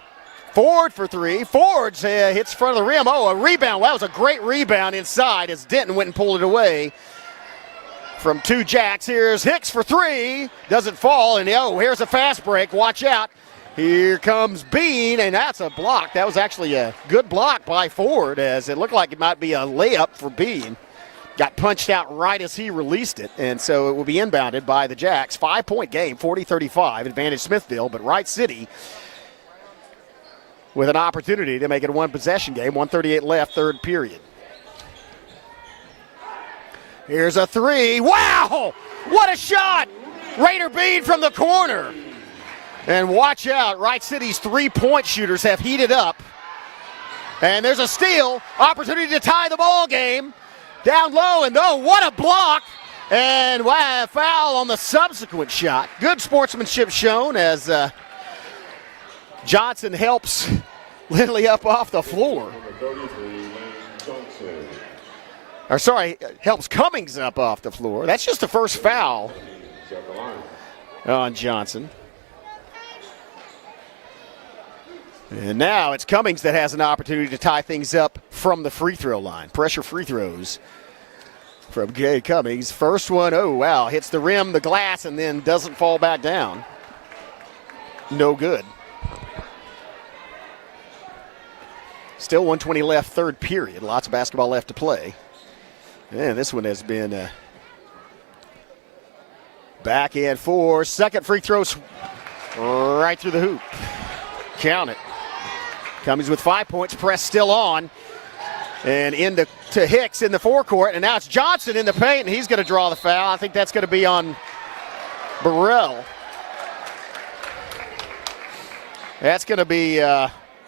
Ford for 3. Ford hits front of the rim. Oh, a rebound. Wow, that was a great rebound inside as Denton went and pulled it away from 2 Jacks. Here's Hicks for 3. Doesn't fall. And here's a fast break. Watch out. Here comes Bean, and that's a block. That was actually a good block by Ford, as it looked like it might be a layup for Bean. Got punched out right as he released it, and so it will be inbounded by the Jacks. 5-point game, 40-35, advantage Smithville, but Wright City with an opportunity to make it a one-possession game. 1:38 left, third period. Here's a three. Wow! What a shot! Raider Bean from the corner. And watch out, Wright City's three-point shooters have heated up. And there's a steal, opportunity to tie the ball game. Down low, and oh, what a block! And wow, foul on the subsequent shot. Good sportsmanship shown as Johnson helps Lindley up off the floor. Or sorry, helps Cummings up off the floor. That's just the first foul on Johnson. And now it's Cummings that has an opportunity to tie things up from the free throw line. Pressure free throws from Gay Cummings. First one, oh wow, hits the rim, the glass, and then doesn't fall back down. No good. Still 1:20 left, third period. Lots of basketball left to play. And this one has been back and forth. Second free throw right through the hoop. Count it. Cummings with 5 points, press still on. And into Hicks in the forecourt. And now it's Johnson in the paint, and he's going to draw the foul. I think that's going to be on Burrell. That's going to be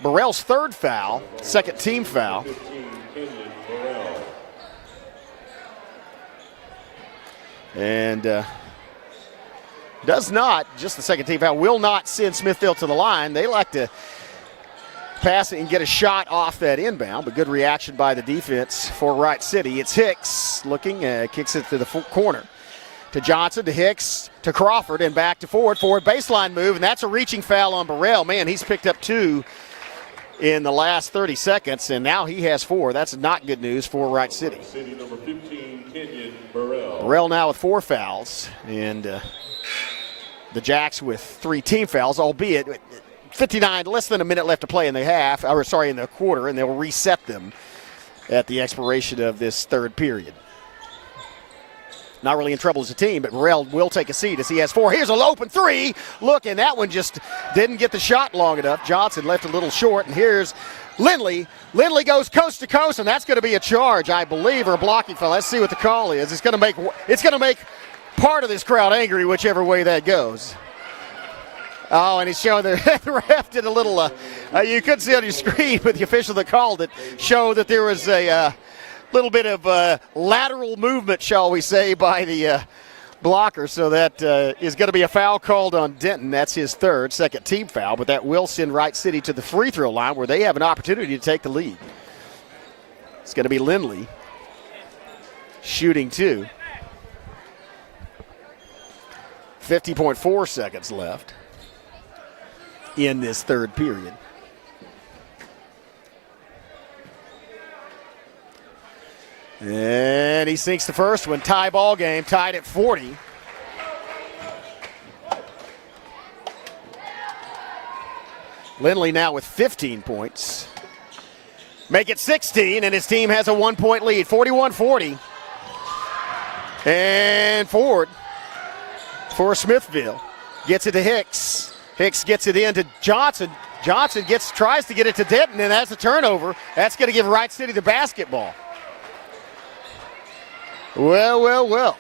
Burrell's third foul, second team foul. And does not, just the second team foul, will not send Smithville to the line. They like to pass it and get a shot off that inbound, but good reaction by the defense for Wright City. It's Hicks looking, kicks it to the corner. To Johnson, to Hicks, to Crawford, and back to Ford. Forward baseline move, and that's a reaching foul on Burrell. Man, he's picked up 2 in the last 30 seconds, and now he has 4. That's not good news for Wright City. City number 15, Kenyon Burrell. Burrell now with 4 fouls, and the Jacks with 3 team fouls, albeit 59, less than a minute left to play in the half, or sorry, in the quarter, and they'll reset them at the expiration of this third period. Not really in trouble as a team, but Burrell will take a seat as he has 4. Here's an open 3. Look, and that one just didn't get the shot long enough. Johnson left a little short, and here's Lindley. Lindley goes coast to coast, and that's going to be a charge, I believe, or a blocking foul. Let's see what the call is. It's going to make part of this crowd angry, whichever way that goes. Oh, and he's showing the ref did a little, you couldn't see on your screen, but the official that called it showed that there was a little bit of lateral movement, shall we say, by the blocker. So that is going to be a foul called on Denton. That's his third, second team foul, but that will send Wright City to the free throw line where they have an opportunity to take the lead. It's going to be Lindley shooting 2. 50.4 seconds left in this third period. And he sinks the first one. Tie ball game, tied at 40. Lindley now with 15 points. Make it 16, and his team has a 1-point lead, 41-40. And Ford for Smithville gets it to Hicks. Hicks gets it in to Johnson. Johnson tries to get it to Denton, and that's a turnover. That's going to give Wright City the basketball. Well.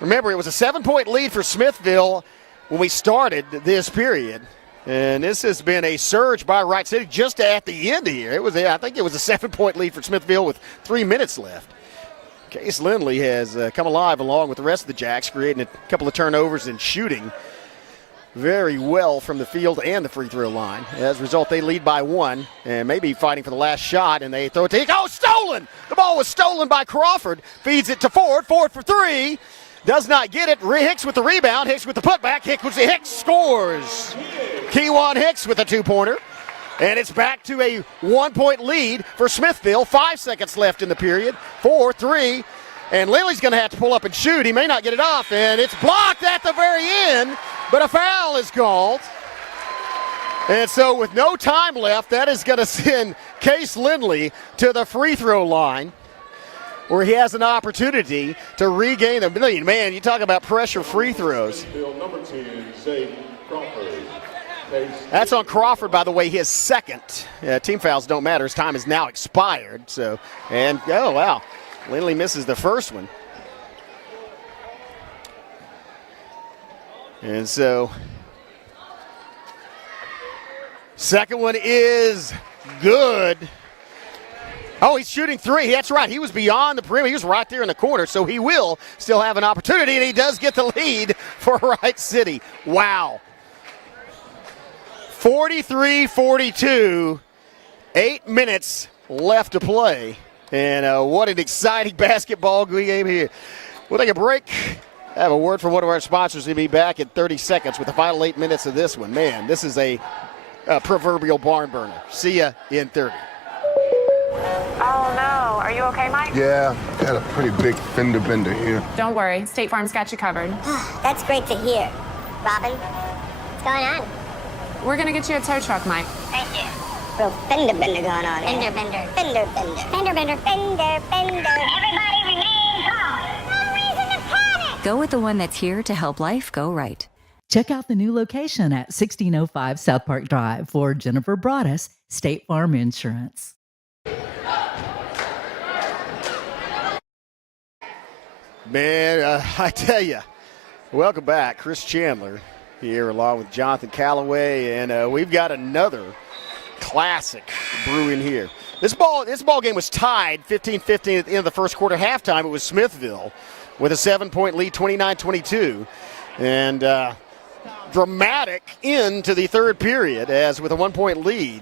Remember, it was a 7-point lead for Smithville when we started this period. And this has been a surge by Wright City just at the end here. I think it was a 7-point lead for Smithville with 3 minutes left. Case Lindley has come alive along with the rest of the Jacks, creating a couple of turnovers and shooting very well from the field and the free throw line. As a result, they lead by 1 and maybe fighting for the last shot, and they throw it to Hicks. Oh, stolen! The ball was stolen by Crawford. Feeds it to Ford. Ford for 3. Does not get it. Hicks with the rebound. Hicks with the putback. Hicks scores. Keywan Hicks with a 2-pointer. And it's back to a 1-point lead for Smithville. 5 seconds left in the period. 4, 3. And Lindley's going to have to pull up and shoot. He may not get it off, and it's blocked at the very end. But a foul is called. And so with no time left, that is going to send Case Lindley to the free throw line where he has an opportunity to regain the million. Man, you talk about pressure free throws. That's on Crawford, by the way, his second. Team fouls don't matter. His time is now expired. Oh, wow. Lindley misses the first one. And so, second one is good. Oh, he's shooting three. That's right. He was beyond the perimeter. He was right there in the corner, so he will still have an opportunity, and he does get the lead for Wright City. Wow. 43-42, 8 minutes left to play. And what an exciting basketball game here. We'll take a break. Have a word from one of our sponsors. He'll be back in 30 seconds with the final 8 minutes of this one. Man, this is a proverbial barn burner. See ya in 30. Oh, no. Are you okay, Mike? Yeah, had a pretty big fender bender here. Don't worry. State Farm's got you covered. That's great to hear. Robin, what's going on? We're going to get you a tow truck, Mike. Thank you. Real fender bender going on. Fender bender. Fender bender. Fender bender. Fender bender. Everybody remain calm. No reason to panic. Go with the one that's here to help life go right. Check out the new location at 1605 South Park Drive for Jennifer Broaddus, State Farm Insurance. Man, I tell you, welcome back. Chris Chandler here along with Jonathan Callaway, and we've got another classic brewing here. This ball game was tied 15-15 at the end of the first quarter. Halftime, it was Smithville with a 7-point lead, 29-22. And dramatic into the third period, as with a 1-point lead,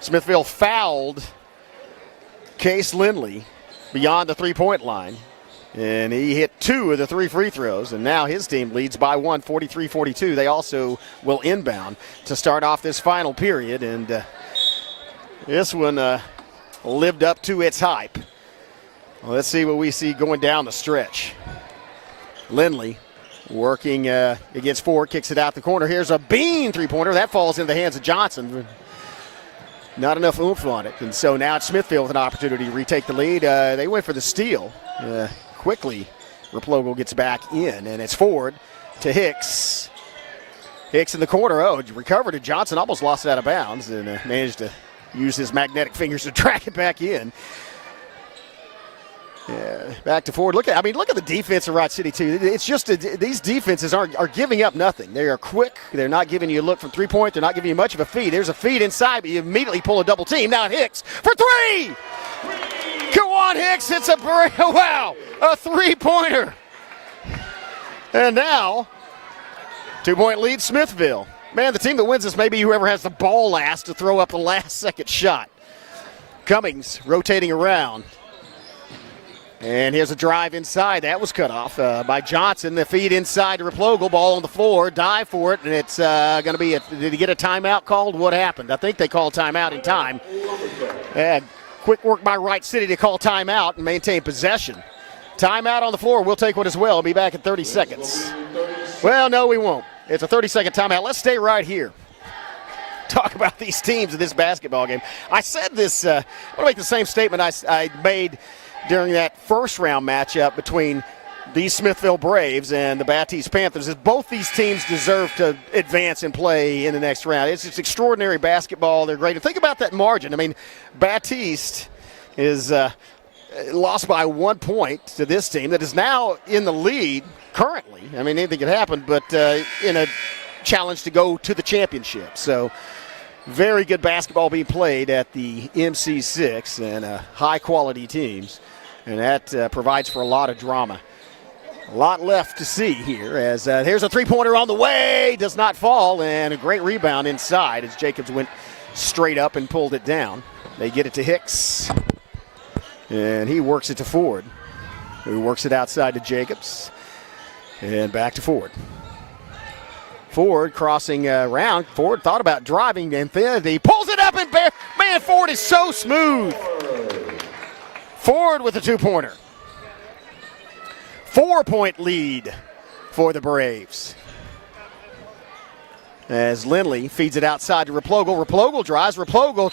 Smithville fouled Case Lindley beyond the three-point line. And he hit 2 of the 3 free throws, and now his team leads by 1, 43-42. They also will inbound to start off this final period, and this one lived up to its hype. Well, let's see what we see going down the stretch. Lindley working against Ford, kicks it out the corner. Here's a Bean three-pointer. That falls into the hands of Johnson. Not enough oomph on it, and so now it's Smithville with an opportunity to retake the lead. They went for the steal. Quickly, Replogle gets back in, and it's Ford to Hicks. Hicks in the corner. Oh, recovered to Johnson, almost lost it out of bounds, and managed to use his magnetic fingers to track it back in. Yeah, back to Ford. Look at the defense of Wright City too. It's just these defenses are giving up nothing. They are quick. They're not giving you a look from 3-point. They're not giving you much of a feed. There's a feed inside, but you immediately pull a double team. Now Hicks for 3. Go on, Hicks. It's a three-pointer. And now, 2-point lead, Smithville. Man, the team that wins this may be whoever has the ball last to throw up the last-second shot. Cummings rotating around. And here's a drive inside. That was cut off by Johnson. The feed inside to Replogle. Ball on the floor. Dive for it. And it's going to be did he get a timeout called? What happened? I think they called timeout in time. Quick work by Wright City to call timeout and maintain possession. Timeout on the floor. We'll take one as well. Be back in 30 seconds. Well, no, we won't. It's a 30-second timeout. Let's stay right here. Talk about these teams in this basketball game. I said this. I want to make the same statement I made during that first-round matchup between the Smithville Braves and the Baptiste Panthers, is both these teams deserve to advance and play in the next round. It's just extraordinary basketball. They're great. And think about that margin. I mean, Baptiste is lost by 1 point to this team that is now in the lead currently. I mean, anything could happen, but in a challenge to go to the championship. So very good basketball being played at the MC6 and high-quality teams. And that provides for a lot of drama. A lot left to see here as here's a three-pointer on the way. Does not fall, and a great rebound inside as Jacobs went straight up and pulled it down. They get it to Hicks, and he works it to Ford, who works it outside to Jacobs, and back to Ford. Ford crossing around. Ford thought about driving, and then he pulls it up, and man, Ford is so smooth. Ford with a two-pointer. 4-point lead for the Braves. As Lindley feeds it outside to Replogle. Replogle drives. Replogle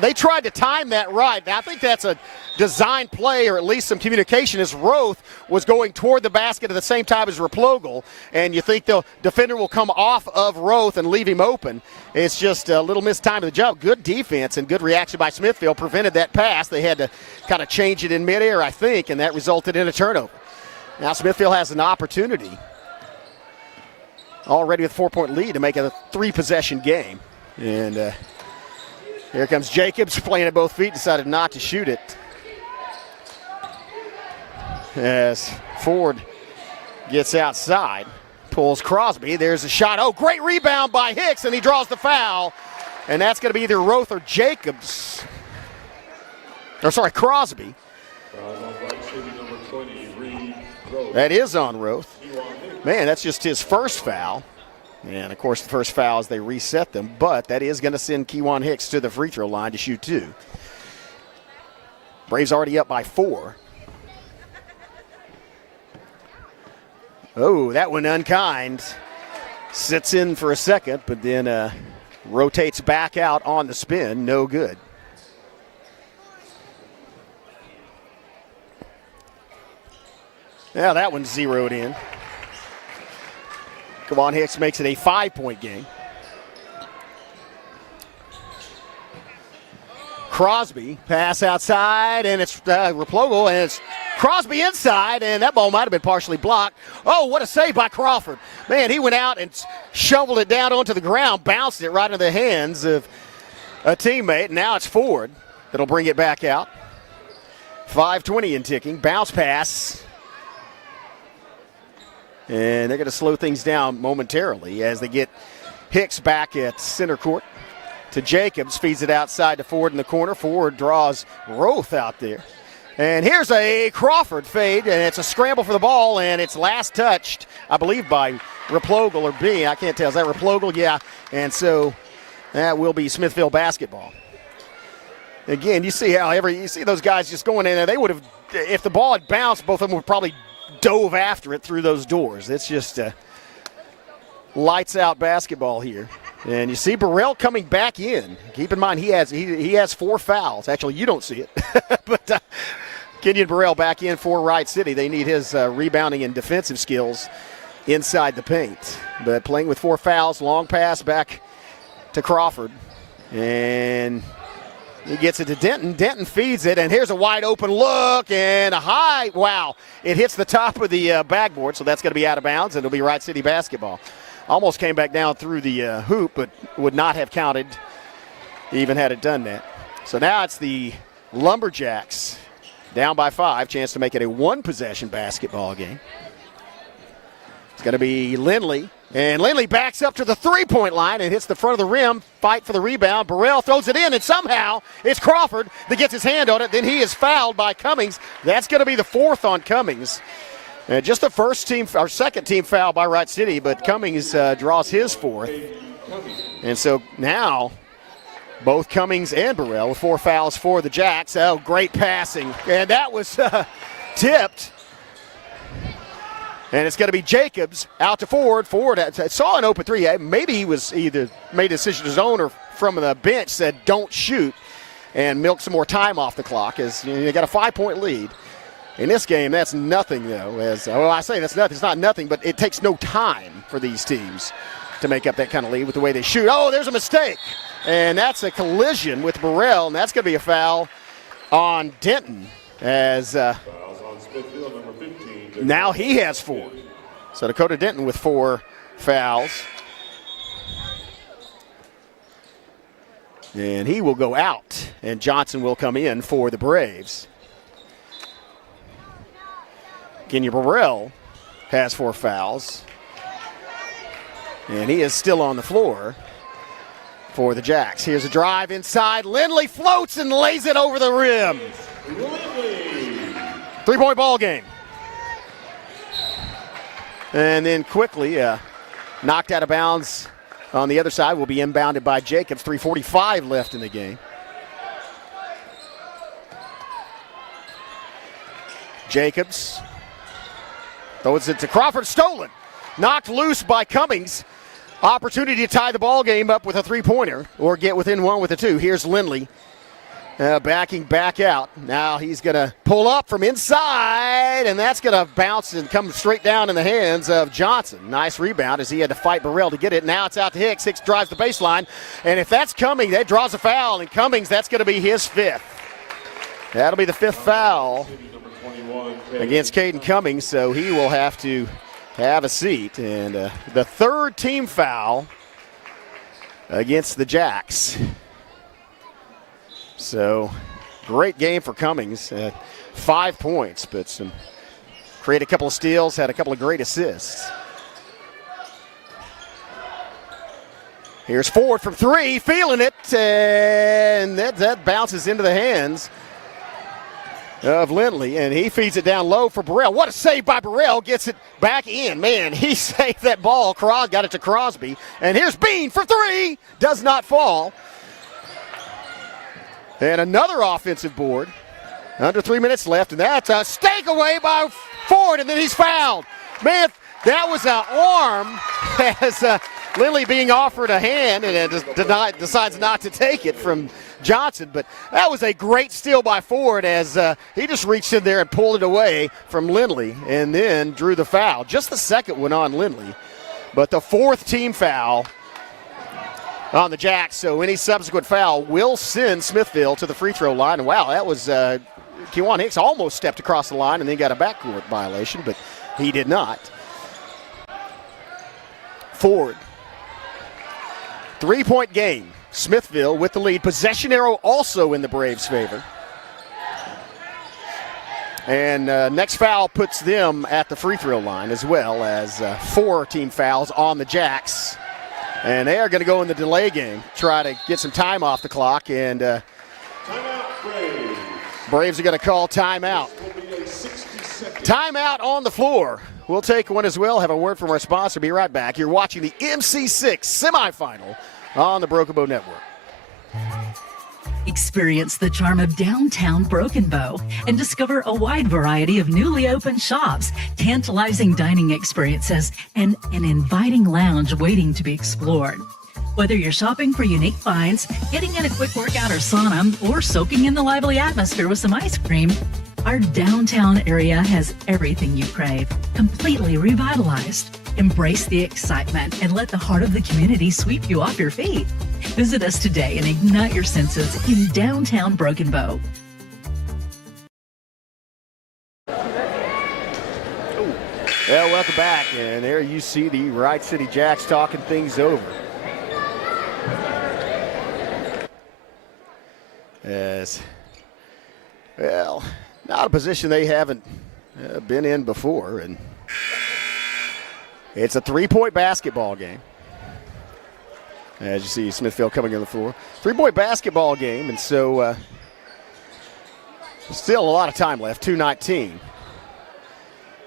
they tried to time that right. Now, I think that's a design play or at least some communication as Roth was going toward the basket at the same time as Replogle. And you think the defender will come off of Roth and leave him open. It's just a little missed time of the jump. Good defense and good reaction by Smithville prevented that pass. They had to kind of change it in midair, I think, and that resulted in a turnover. Now Smithville has an opportunity already with a 4-point lead to make it a 3-possession game. And here comes Jacobs playing at both feet, decided not to shoot it. As Ford gets outside, pulls Crosby. There's a shot. Oh, great rebound by Hicks, and he draws the foul. And that's going to be either Roth or Jacobs. Or sorry, Crosby. That is on Roth. Man, that's just his first foul. And, of course, the first foul as they reset them. But that is going to send Keyjuan Hicks to the free throw line to shoot 2. Braves already up by 4. Oh, that one unkind. Sits in for a second, but then rotates back out on the spin. No good. Yeah, that one's zeroed in. Keyjuan Hicks makes it a 5-point game. Crosby, pass outside, and it's Replogle, and it's Crosby inside, and that ball might have been partially blocked. Oh, what a save by Crawford. Man, he went out and shoveled it down onto the ground, bounced it right into the hands of a teammate, and now it's Ford that'll bring it back out. 5:20 in ticking, bounce pass. And they're going to slow things down momentarily as they get Hicks back at center court to Jacobs, feeds it outside to Ford in the corner. Ford draws Roth out there. And here's a Crawford fade, and it's a scramble for the ball, and it's last touched, I believe, by Replogle or B. I can't tell. Is that Replogle? Yeah. And so that will be Smithville basketball. Again, you see how you see those guys just going in there. They would have, if the ball had bounced, both of them would probably dove after it through those doors. It's just lights out basketball here. And you see Burrell coming back in. Keep in mind he has 4 fouls. Actually, you don't see it. But Kenyon Burrell back in for Wright City. They need his rebounding and defensive skills inside the paint. But playing with 4 fouls, long pass back to Crawford. And he gets it to Denton. Denton feeds it, and here's a wide open look and a high. Wow. It hits the top of the backboard, so that's going to be out of bounds, and it'll be Wright City basketball. Almost came back down through the hoop, but would not have counted even had it done that. So now it's the Lumberjacks down by 5. Chance to make it a 1-possession basketball game. It's going to be Lindley. And Lindley backs up to the 3-point line and hits the front of the rim. Fight for the rebound. Burrell throws it in, and somehow it's Crawford that gets his hand on it. Then he is fouled by Cummings. That's going to be the 4th on Cummings. Just the second team foul by Wright City, but Cummings draws his 4th. And so now both Cummings and Burrell with 4 fouls for the Jacks. Oh, great passing. And that was tipped. And it's going to be Jacobs out to Ford. Ford saw an open 3. Maybe he was either made a decision his own or from the bench said don't shoot and milk some more time off the clock as you got a 5-point lead. In this game, that's nothing, though. I say that's nothing. It's not nothing, but it takes no time for these teams to make up that kind of lead with the way they shoot. Oh, there's a mistake. And that's a collision with Burrell, and that's going to be a foul on Denton as now he has 4. So Dakota Denton with 4 fouls. And he will go out, and Johnson will come in for the Braves. Kenya Burrell has 4 fouls. And he is still on the floor for the Jacks. Here's a drive inside. Lindley floats and lays it over the rim. 3-point ball game. And then quickly knocked out of bounds on the other side. Will be inbounded by Jacobs. 3:45 left in the game. Jacobs throws it to Crawford. Stolen. Knocked loose by Cummings. Opportunity to tie the ball game up with a 3-pointer or get within 1 with a 2. Here's Lindley backing back out. Now he's going to pull up from inside, and that's going to bounce and come straight down in the hands of Johnson. Nice rebound as he had to fight Burrell to get it. Now it's out to Hicks. Hicks drives the baseline, and if that's Cummings, that draws a foul, and Cummings, that's going to be his 5th. That'll be the 5th foul against Caden Cummings, so he will have to have a seat. And the third team foul against the Jacks. So great game for Cummings. 5 points, but created a couple of steals, had a couple of great assists. Here's Ford from 3, feeling it, and that bounces into the hands of Lindley, and he feeds it down low for Burrell. What a save by Burrell, gets it back in. Man, he saved that ball. Got it to Crosby, and here's Bean for 3, does not fall. And another offensive board. Under 3 minutes left, and that's a stake away by Ford, and then he's fouled. Man, that was an arm as Lindley being offered a hand, and decides not to take it from Johnson. But that was a great steal by Ford as he just reached in there and pulled it away from Lindley and then drew the foul. Just the second one on Lindley, but the fourth team foul on the Jacks. So any subsequent foul will send Smithville to the free throw line. And wow, that was Kewan Hicks almost stepped across the line and then got a backcourt violation, but he did not. Ford. 3-point game. Smithville with the lead. Possession arrow also in the Braves' favor. And next foul puts them at the free throw line, as well as 4 team fouls on the Jacks. And they are going to go in the delay game, try to get some time off the clock. And Braves are going to call timeout. Timeout on the floor. We'll take one as well. Have a word from our sponsor. Be right back. You're watching the MC6 semifinal on the Broken Bow Network. Experience the charm of downtown Broken Bow and discover a wide variety of newly opened shops, tantalizing dining experiences, and an inviting lounge waiting to be explored. Whether you're shopping for unique finds, getting in a quick workout or sauna, or soaking in the lively atmosphere with some ice cream, our downtown area has everything you crave, completely revitalized. Embrace the excitement and let the heart of the community sweep you off your feet. Visit us today and ignite your senses in downtown Broken Bow. Well, welcome back. And there you see the Wright City Jacks talking things over. As, well, not a position they haven't been in before. And it's a 3-point basketball game. As you see Smithville coming on the floor. 3-point basketball game, and so still a lot of time left, 2:19.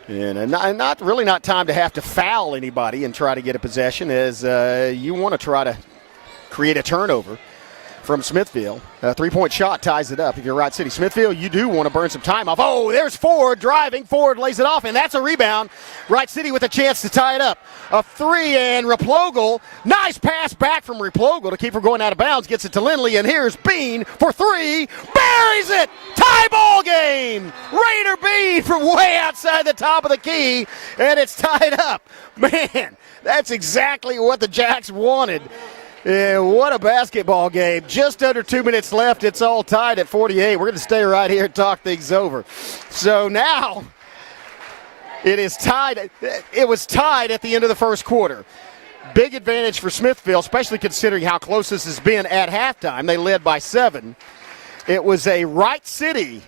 And not time to have to foul anybody and try to get a possession, as you want to try to create a turnover from Smithville. A 3-point shot ties it up. If you're Wright City Smithville, you do want to burn some time off. Oh, there's Ford driving. Ford lays it off, and that's a rebound. Wright City with a chance to tie it up. A 3, and Replogle. Nice pass back from Replogle to keep from going out of bounds. Gets it to Lindley, and here's Bean for 3. Buries it. Tie ball game. Raider Bean from way outside the top of the key, and it's tied up. Man, that's exactly what the Jacks wanted. Yeah, what a basketball game. Just under 2 minutes left. It's all tied at 48. We're going to stay right here and talk things over. So now it is tied. It was tied at the end of the first quarter. Big advantage for Smithville, especially considering how close this has been at halftime. They led by 7. It was a Wright City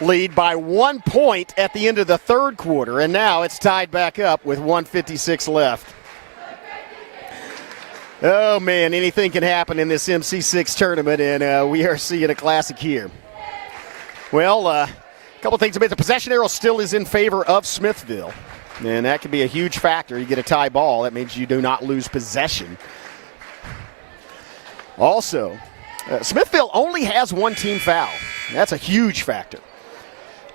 lead by 1 point at the end of the third quarter, and now it's tied back up with 1:56 left. Oh, man, anything can happen in this MC6 tournament, and we are seeing a classic here. Well, a couple things about the possession arrow still is in favor of Smithville, and that could be a huge factor. You get a tie ball, that means you do not lose possession. Also, Smithville only has 1 team foul. That's a huge factor,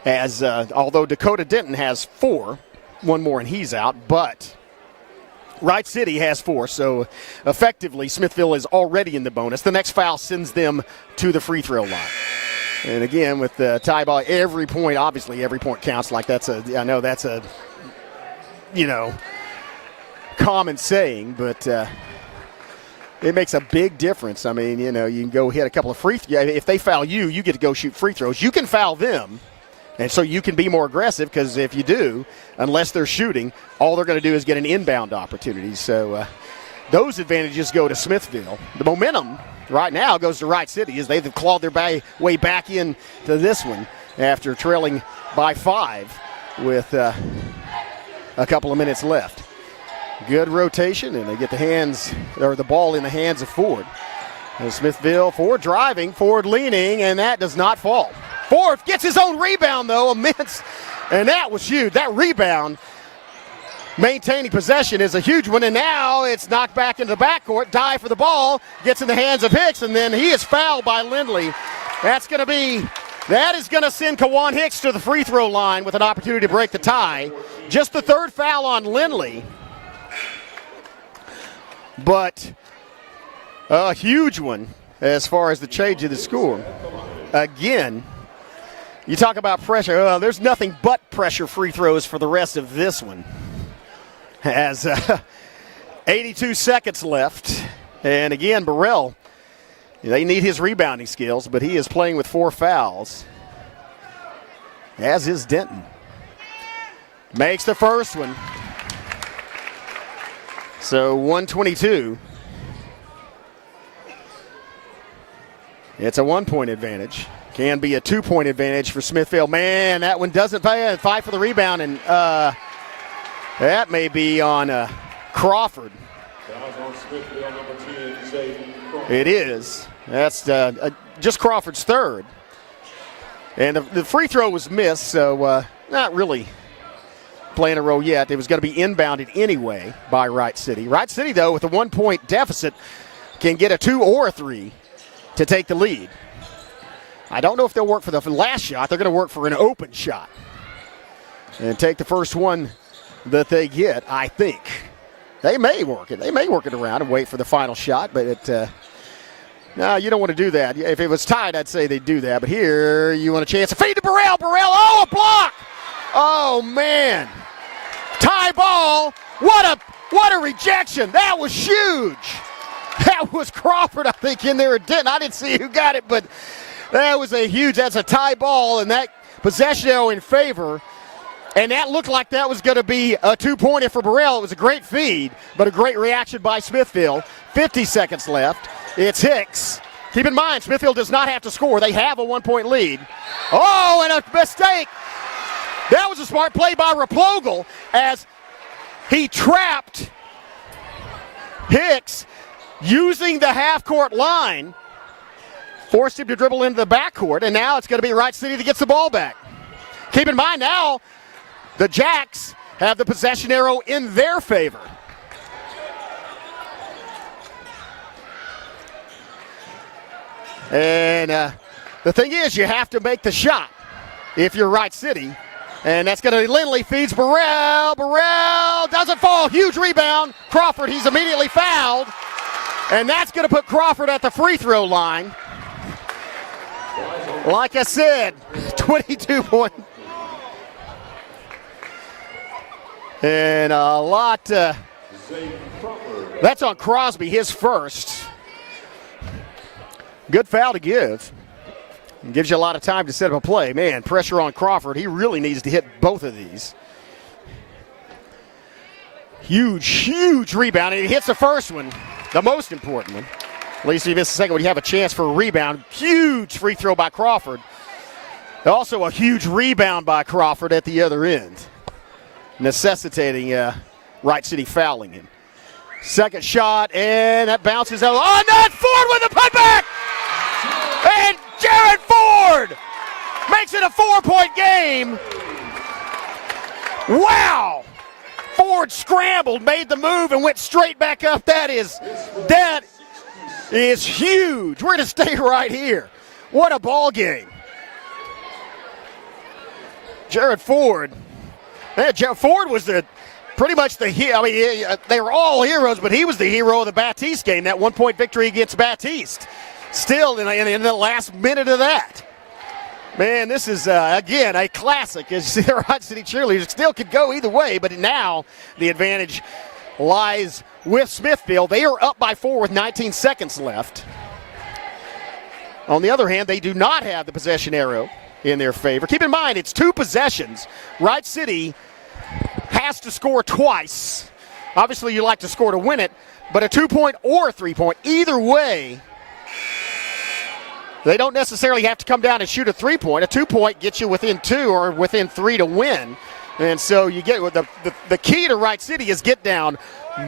as although Dakota Denton has 4, 1 more and he's out, but Wright City has 4, so effectively Smithville is already in the bonus. The next foul sends them to the free throw line. And again, with the tie ball, every point, obviously every point counts. Like I know that's a, common saying, but it makes a big difference. I mean, you can go hit a couple of free throws. If they foul you, you get to go shoot free throws. You can foul them. And so you can be more aggressive because if you do, unless they're shooting, all they're going to do is get an inbound opportunity. So those advantages go to Smithville. The momentum right now goes to Wright City as they've clawed their way back into this one after trailing by 5 with a couple of minutes left. Good rotation, and they get the ball in the hands of Ford. And Smithville, Ford driving, Ford leaning, and that does not fall. Ford gets his own rebound, though, immense, and that was huge. That rebound, maintaining possession, is a huge one, and now it's knocked back into the backcourt. Dive for the ball, gets in the hands of Hicks, and then he is fouled by Lindley. That is going to send Kawan Hicks to the free throw line with an opportunity to break the tie. Just the third foul on Lindley, but a huge one as far as the change of the score. Again, you talk about pressure. There's nothing but pressure free throws for the rest of this one. As 82 seconds left. And again, Burrell, they need his rebounding skills, but he is playing with 4 fouls, as is Denton. Makes the first one. So 122. It's a 1-point advantage. Can be a 2-point advantage for Smithville. Man, that one doesn't fight for the rebound, and that may be on Crawford. It is. That's just Crawford's third. And the free throw was missed, so not really playing a role yet. It was going to be inbounded anyway by Wright City. Wright City, though, with a 1-point deficit, can get a 2 or a 3 to take the lead. I don't know if they'll work for the last shot. They're going to work for an open shot and take the first one that they get, I think. They may work it. They may work it around and wait for the final shot, but no, you don't want to do that. If it was tied, I'd say they'd do that. But here, you want a chance to feed to Burrell. Oh, a block! Oh, man. Tie ball. What a rejection. That was huge. That was Crawford, I think, in there. I didn't see who got it, but that's a tie ball, and that possession arrow in favor. And that looked like that was going to be a 2-pointer for Burrell. It was a great feed, but a great reaction by Smithville. 50 seconds left. It's Hicks. Keep in mind, Smithville does not have to score. They have a 1-point lead. Oh, and a mistake. That was a smart play by Raplogle as he trapped Hicks using the half-court line, forced him to dribble into the backcourt, and now it's going to be Wright City that gets the ball back. Keep in mind now, the Jacks have the possession arrow in their favor. And the thing is, you have to make the shot if you're Wright City. And that's going to be Lindley, feeds Burrell. Burrell doesn't fall. Huge rebound. Crawford, he's immediately fouled. And that's going to put Crawford at the free throw line. Like I said, 22 points. And a lot. That's on Crosby, his first. Good foul to give. It gives you a lot of time to set up a play. Man, pressure on Crawford. He really needs to hit both of these. Huge rebound. And he hits the first one, the most important one. At least if you miss the second one, you have a chance for a rebound. Huge free throw by Crawford. Also a huge rebound by Crawford at the other end, necessitating Wright City fouling him. Second shot, and that bounces out. Oh, not Ford with a putback! And Jared Ford makes it a 4-point game. Wow! Ford scrambled, made the move, and went straight back up. That is huge. We're going to stay right here. What a ball game. Jared Ford. Man, Ford was pretty much the hero. I mean, they were all heroes, but he was the hero of the Baptiste game, that 1-point victory against Baptiste. Still in the last minute of that. Man, this is, again, a classic. As you see, the Wright City cheerleaders still could go either way, but now the advantage lies with Smithville. They are up by 4 with 19 seconds left. On the other hand, they do not have the possession arrow. in their favor. Keep in mind, it's 2 possessions. Wright City has to score twice. Obviously, you like to score to win it, but a 2-point or a 3-point, either way, they don't necessarily have to come down and shoot a 3-point. A 2-point gets you within 2 or within 3 to win. And so you get the key to Wright City is get down,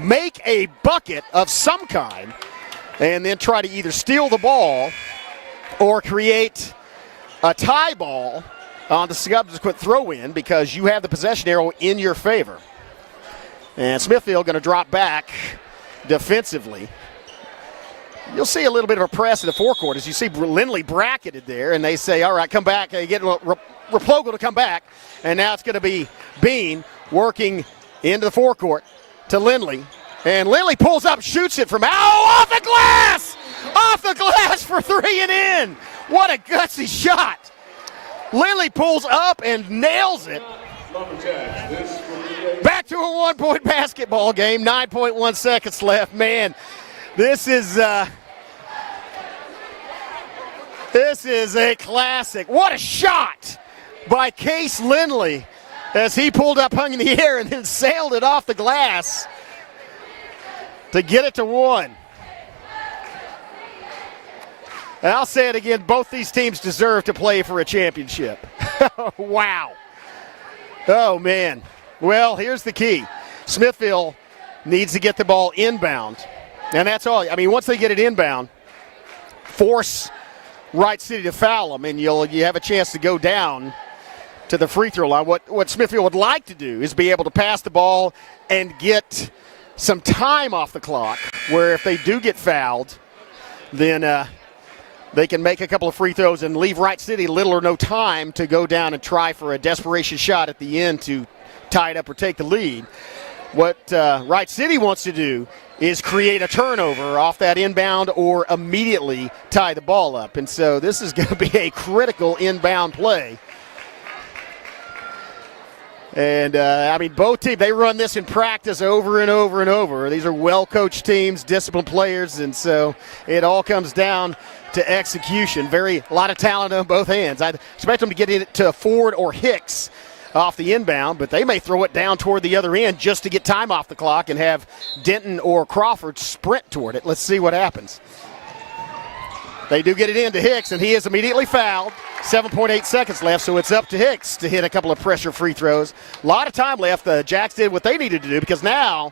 make a bucket of some kind, and then try to either steal the ball or create a tie ball on the subsequent throw-in because you have the possession arrow in your favor. And Smithville going to drop back defensively. You'll see a little bit of a press in the forecourt as you see Lindley bracketed there, and they say, all right, come back. They get Raplogo to come back, and now it's going to be Bean working into the forecourt to Lindley. And Lindley pulls up, shoots it from off the glass! Off the glass for 3 and in. What a gutsy shot. Lindley pulls up and nails it. Back to a 1-point basketball game, 9.1 seconds left. Man, this is a classic. What a shot by Case Lindley as he pulled up, hung in the air, and then sailed it off the glass to get it to 1. And I'll say it again, both these teams deserve to play for a championship. Wow. Oh, man. Well, here's the key. Smithville needs to get the ball inbound. And that's all. I mean, once they get it inbound, force Wright City to foul them, and you have a chance to go down to the free throw line. What Smithville would like to do is be able to pass the ball and get some time off the clock, where if they do get fouled, then they can make a couple of free throws and leave Wright City little or no time to go down and try for a desperation shot at the end to tie it up or take the lead. What Wright City wants to do is create a turnover off that inbound or immediately tie the ball up. And so this is going to be a critical inbound play. And, I mean, both teams, they run this in practice over and over and over. These are well-coached teams, disciplined players, and so it all comes down to execution. A lot of talent on both hands. I expect them to get it to Ford or Hicks off the inbound, but they may throw it down toward the other end just to get time off the clock and have Denton or Crawford sprint toward it. Let's see what happens. They do get it into Hicks, and he is immediately fouled. 7.8 seconds left, so it's up to Hicks to hit a couple of pressure free throws. A lot of time left. The Jacks did what they needed to do, because now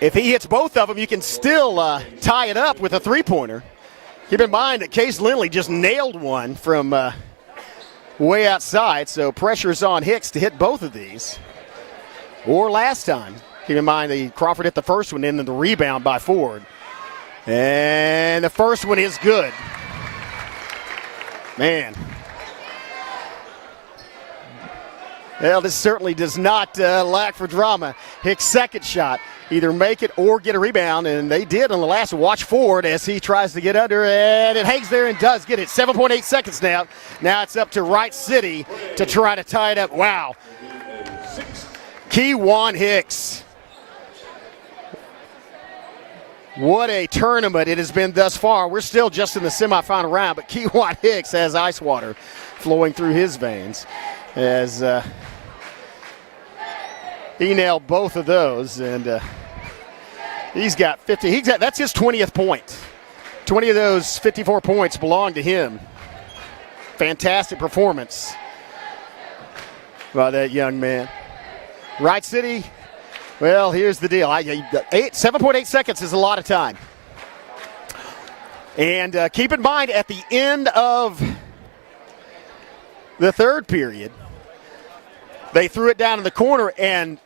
if he hits both of them, you can still tie it up with a three-pointer. Keep in mind that Case Lindley just nailed one from way outside, so pressure is on Hicks to hit both of these. Or last time. Keep in mind that Crawford hit the first one, and then the rebound by Ford. And the first one is good. Man. Well, this certainly does not lack for drama. Hicks' second shot, either make it or get a rebound, and they did on the last one. Watch Ford as he tries to get under, and it hangs there and does get it. 7.8 seconds now. Now it's up to Wright City to try to tie it up. Wow. Keywan Hicks. What a tournament it has been thus far. We're still just in the semifinal round, but Keywan Hicks has ice water flowing through his veins as he nailed both of those, and he's got 50. That's his 20th point. 20 of those 54 points belong to him. Fantastic performance by that young man. Wright City. Well, here's the deal. 7.8 seconds is a lot of time. And keep in mind, at the end of the third period, they threw it down in the corner, and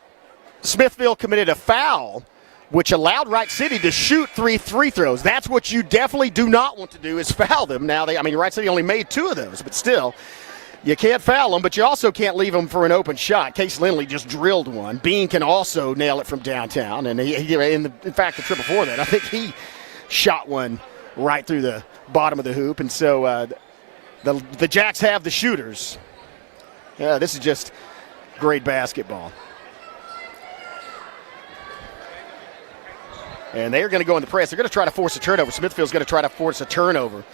Smithville committed a foul, which allowed Wright City to shoot 3 free throws. That's what you definitely do not want to do, is foul them. Now, Wright City only made 2 of those, but still. You can't foul them, but you also can't leave them for an open shot. Case Lindley just drilled one. Bean can also nail it from downtown. And in fact, the trip before that, I think he shot one right through the bottom of the hoop. And so the Jacks have the shooters. Yeah, this is just great basketball. And they're going to go in the press. They're going to try to force a turnover. Smithville's going to try to force a turnover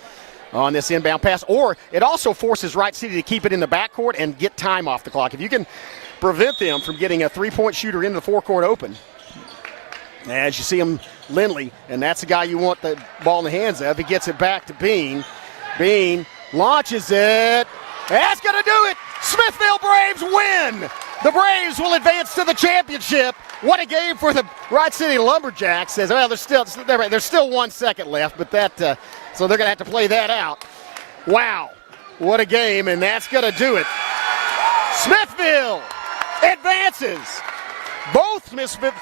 on this inbound pass. Or it also forces Wright City to keep it in the backcourt and get time off the clock. If you can prevent them from getting a three-point shooter into the forecourt open, as you see him, Lindley, and that's the guy you want the ball in the hands of. He gets it back to Bean. Bean launches it. That's going to do it. Smithville Braves win. The Braves will advance to the championship. What a game for the Wright City Lumberjacks. Says, well, there's still 1 second left, but so they're going to have to play that out. Wow, what a game, and that's going to do it. Smithville advances. Both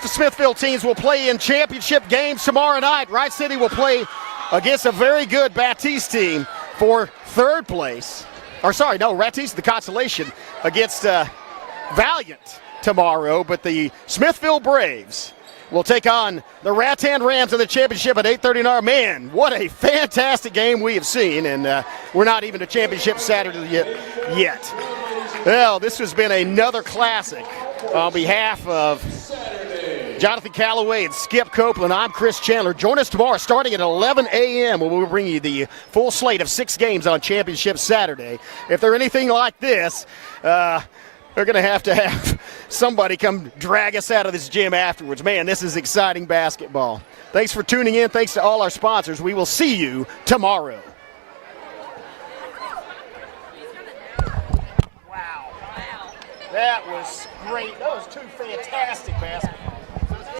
Smithville teams will play in championship games tomorrow night. Wright City will play against a very good Baptiste team for third place. Baptiste, the consolation, against Valiant tomorrow. But the Smithville Braves will take on the Rattan Rams in the championship at 8:30 hour. Man, what a fantastic game we have seen, and we're not even to championship Saturday yet. Well, this has been another classic. On behalf of Jonathan Calloway and Skip Copeland, I'm Chris Chandler. Join us tomorrow starting at 11 a.m. where we'll bring you the full slate of 6 games on Championship Saturday. If they're anything like this, they're going to have somebody come drag us out of this gym afterwards. Man, this is exciting basketball. Thanks for tuning in. Thanks to all our sponsors. We will see you tomorrow. That was great. That was 2 fantastic basketball.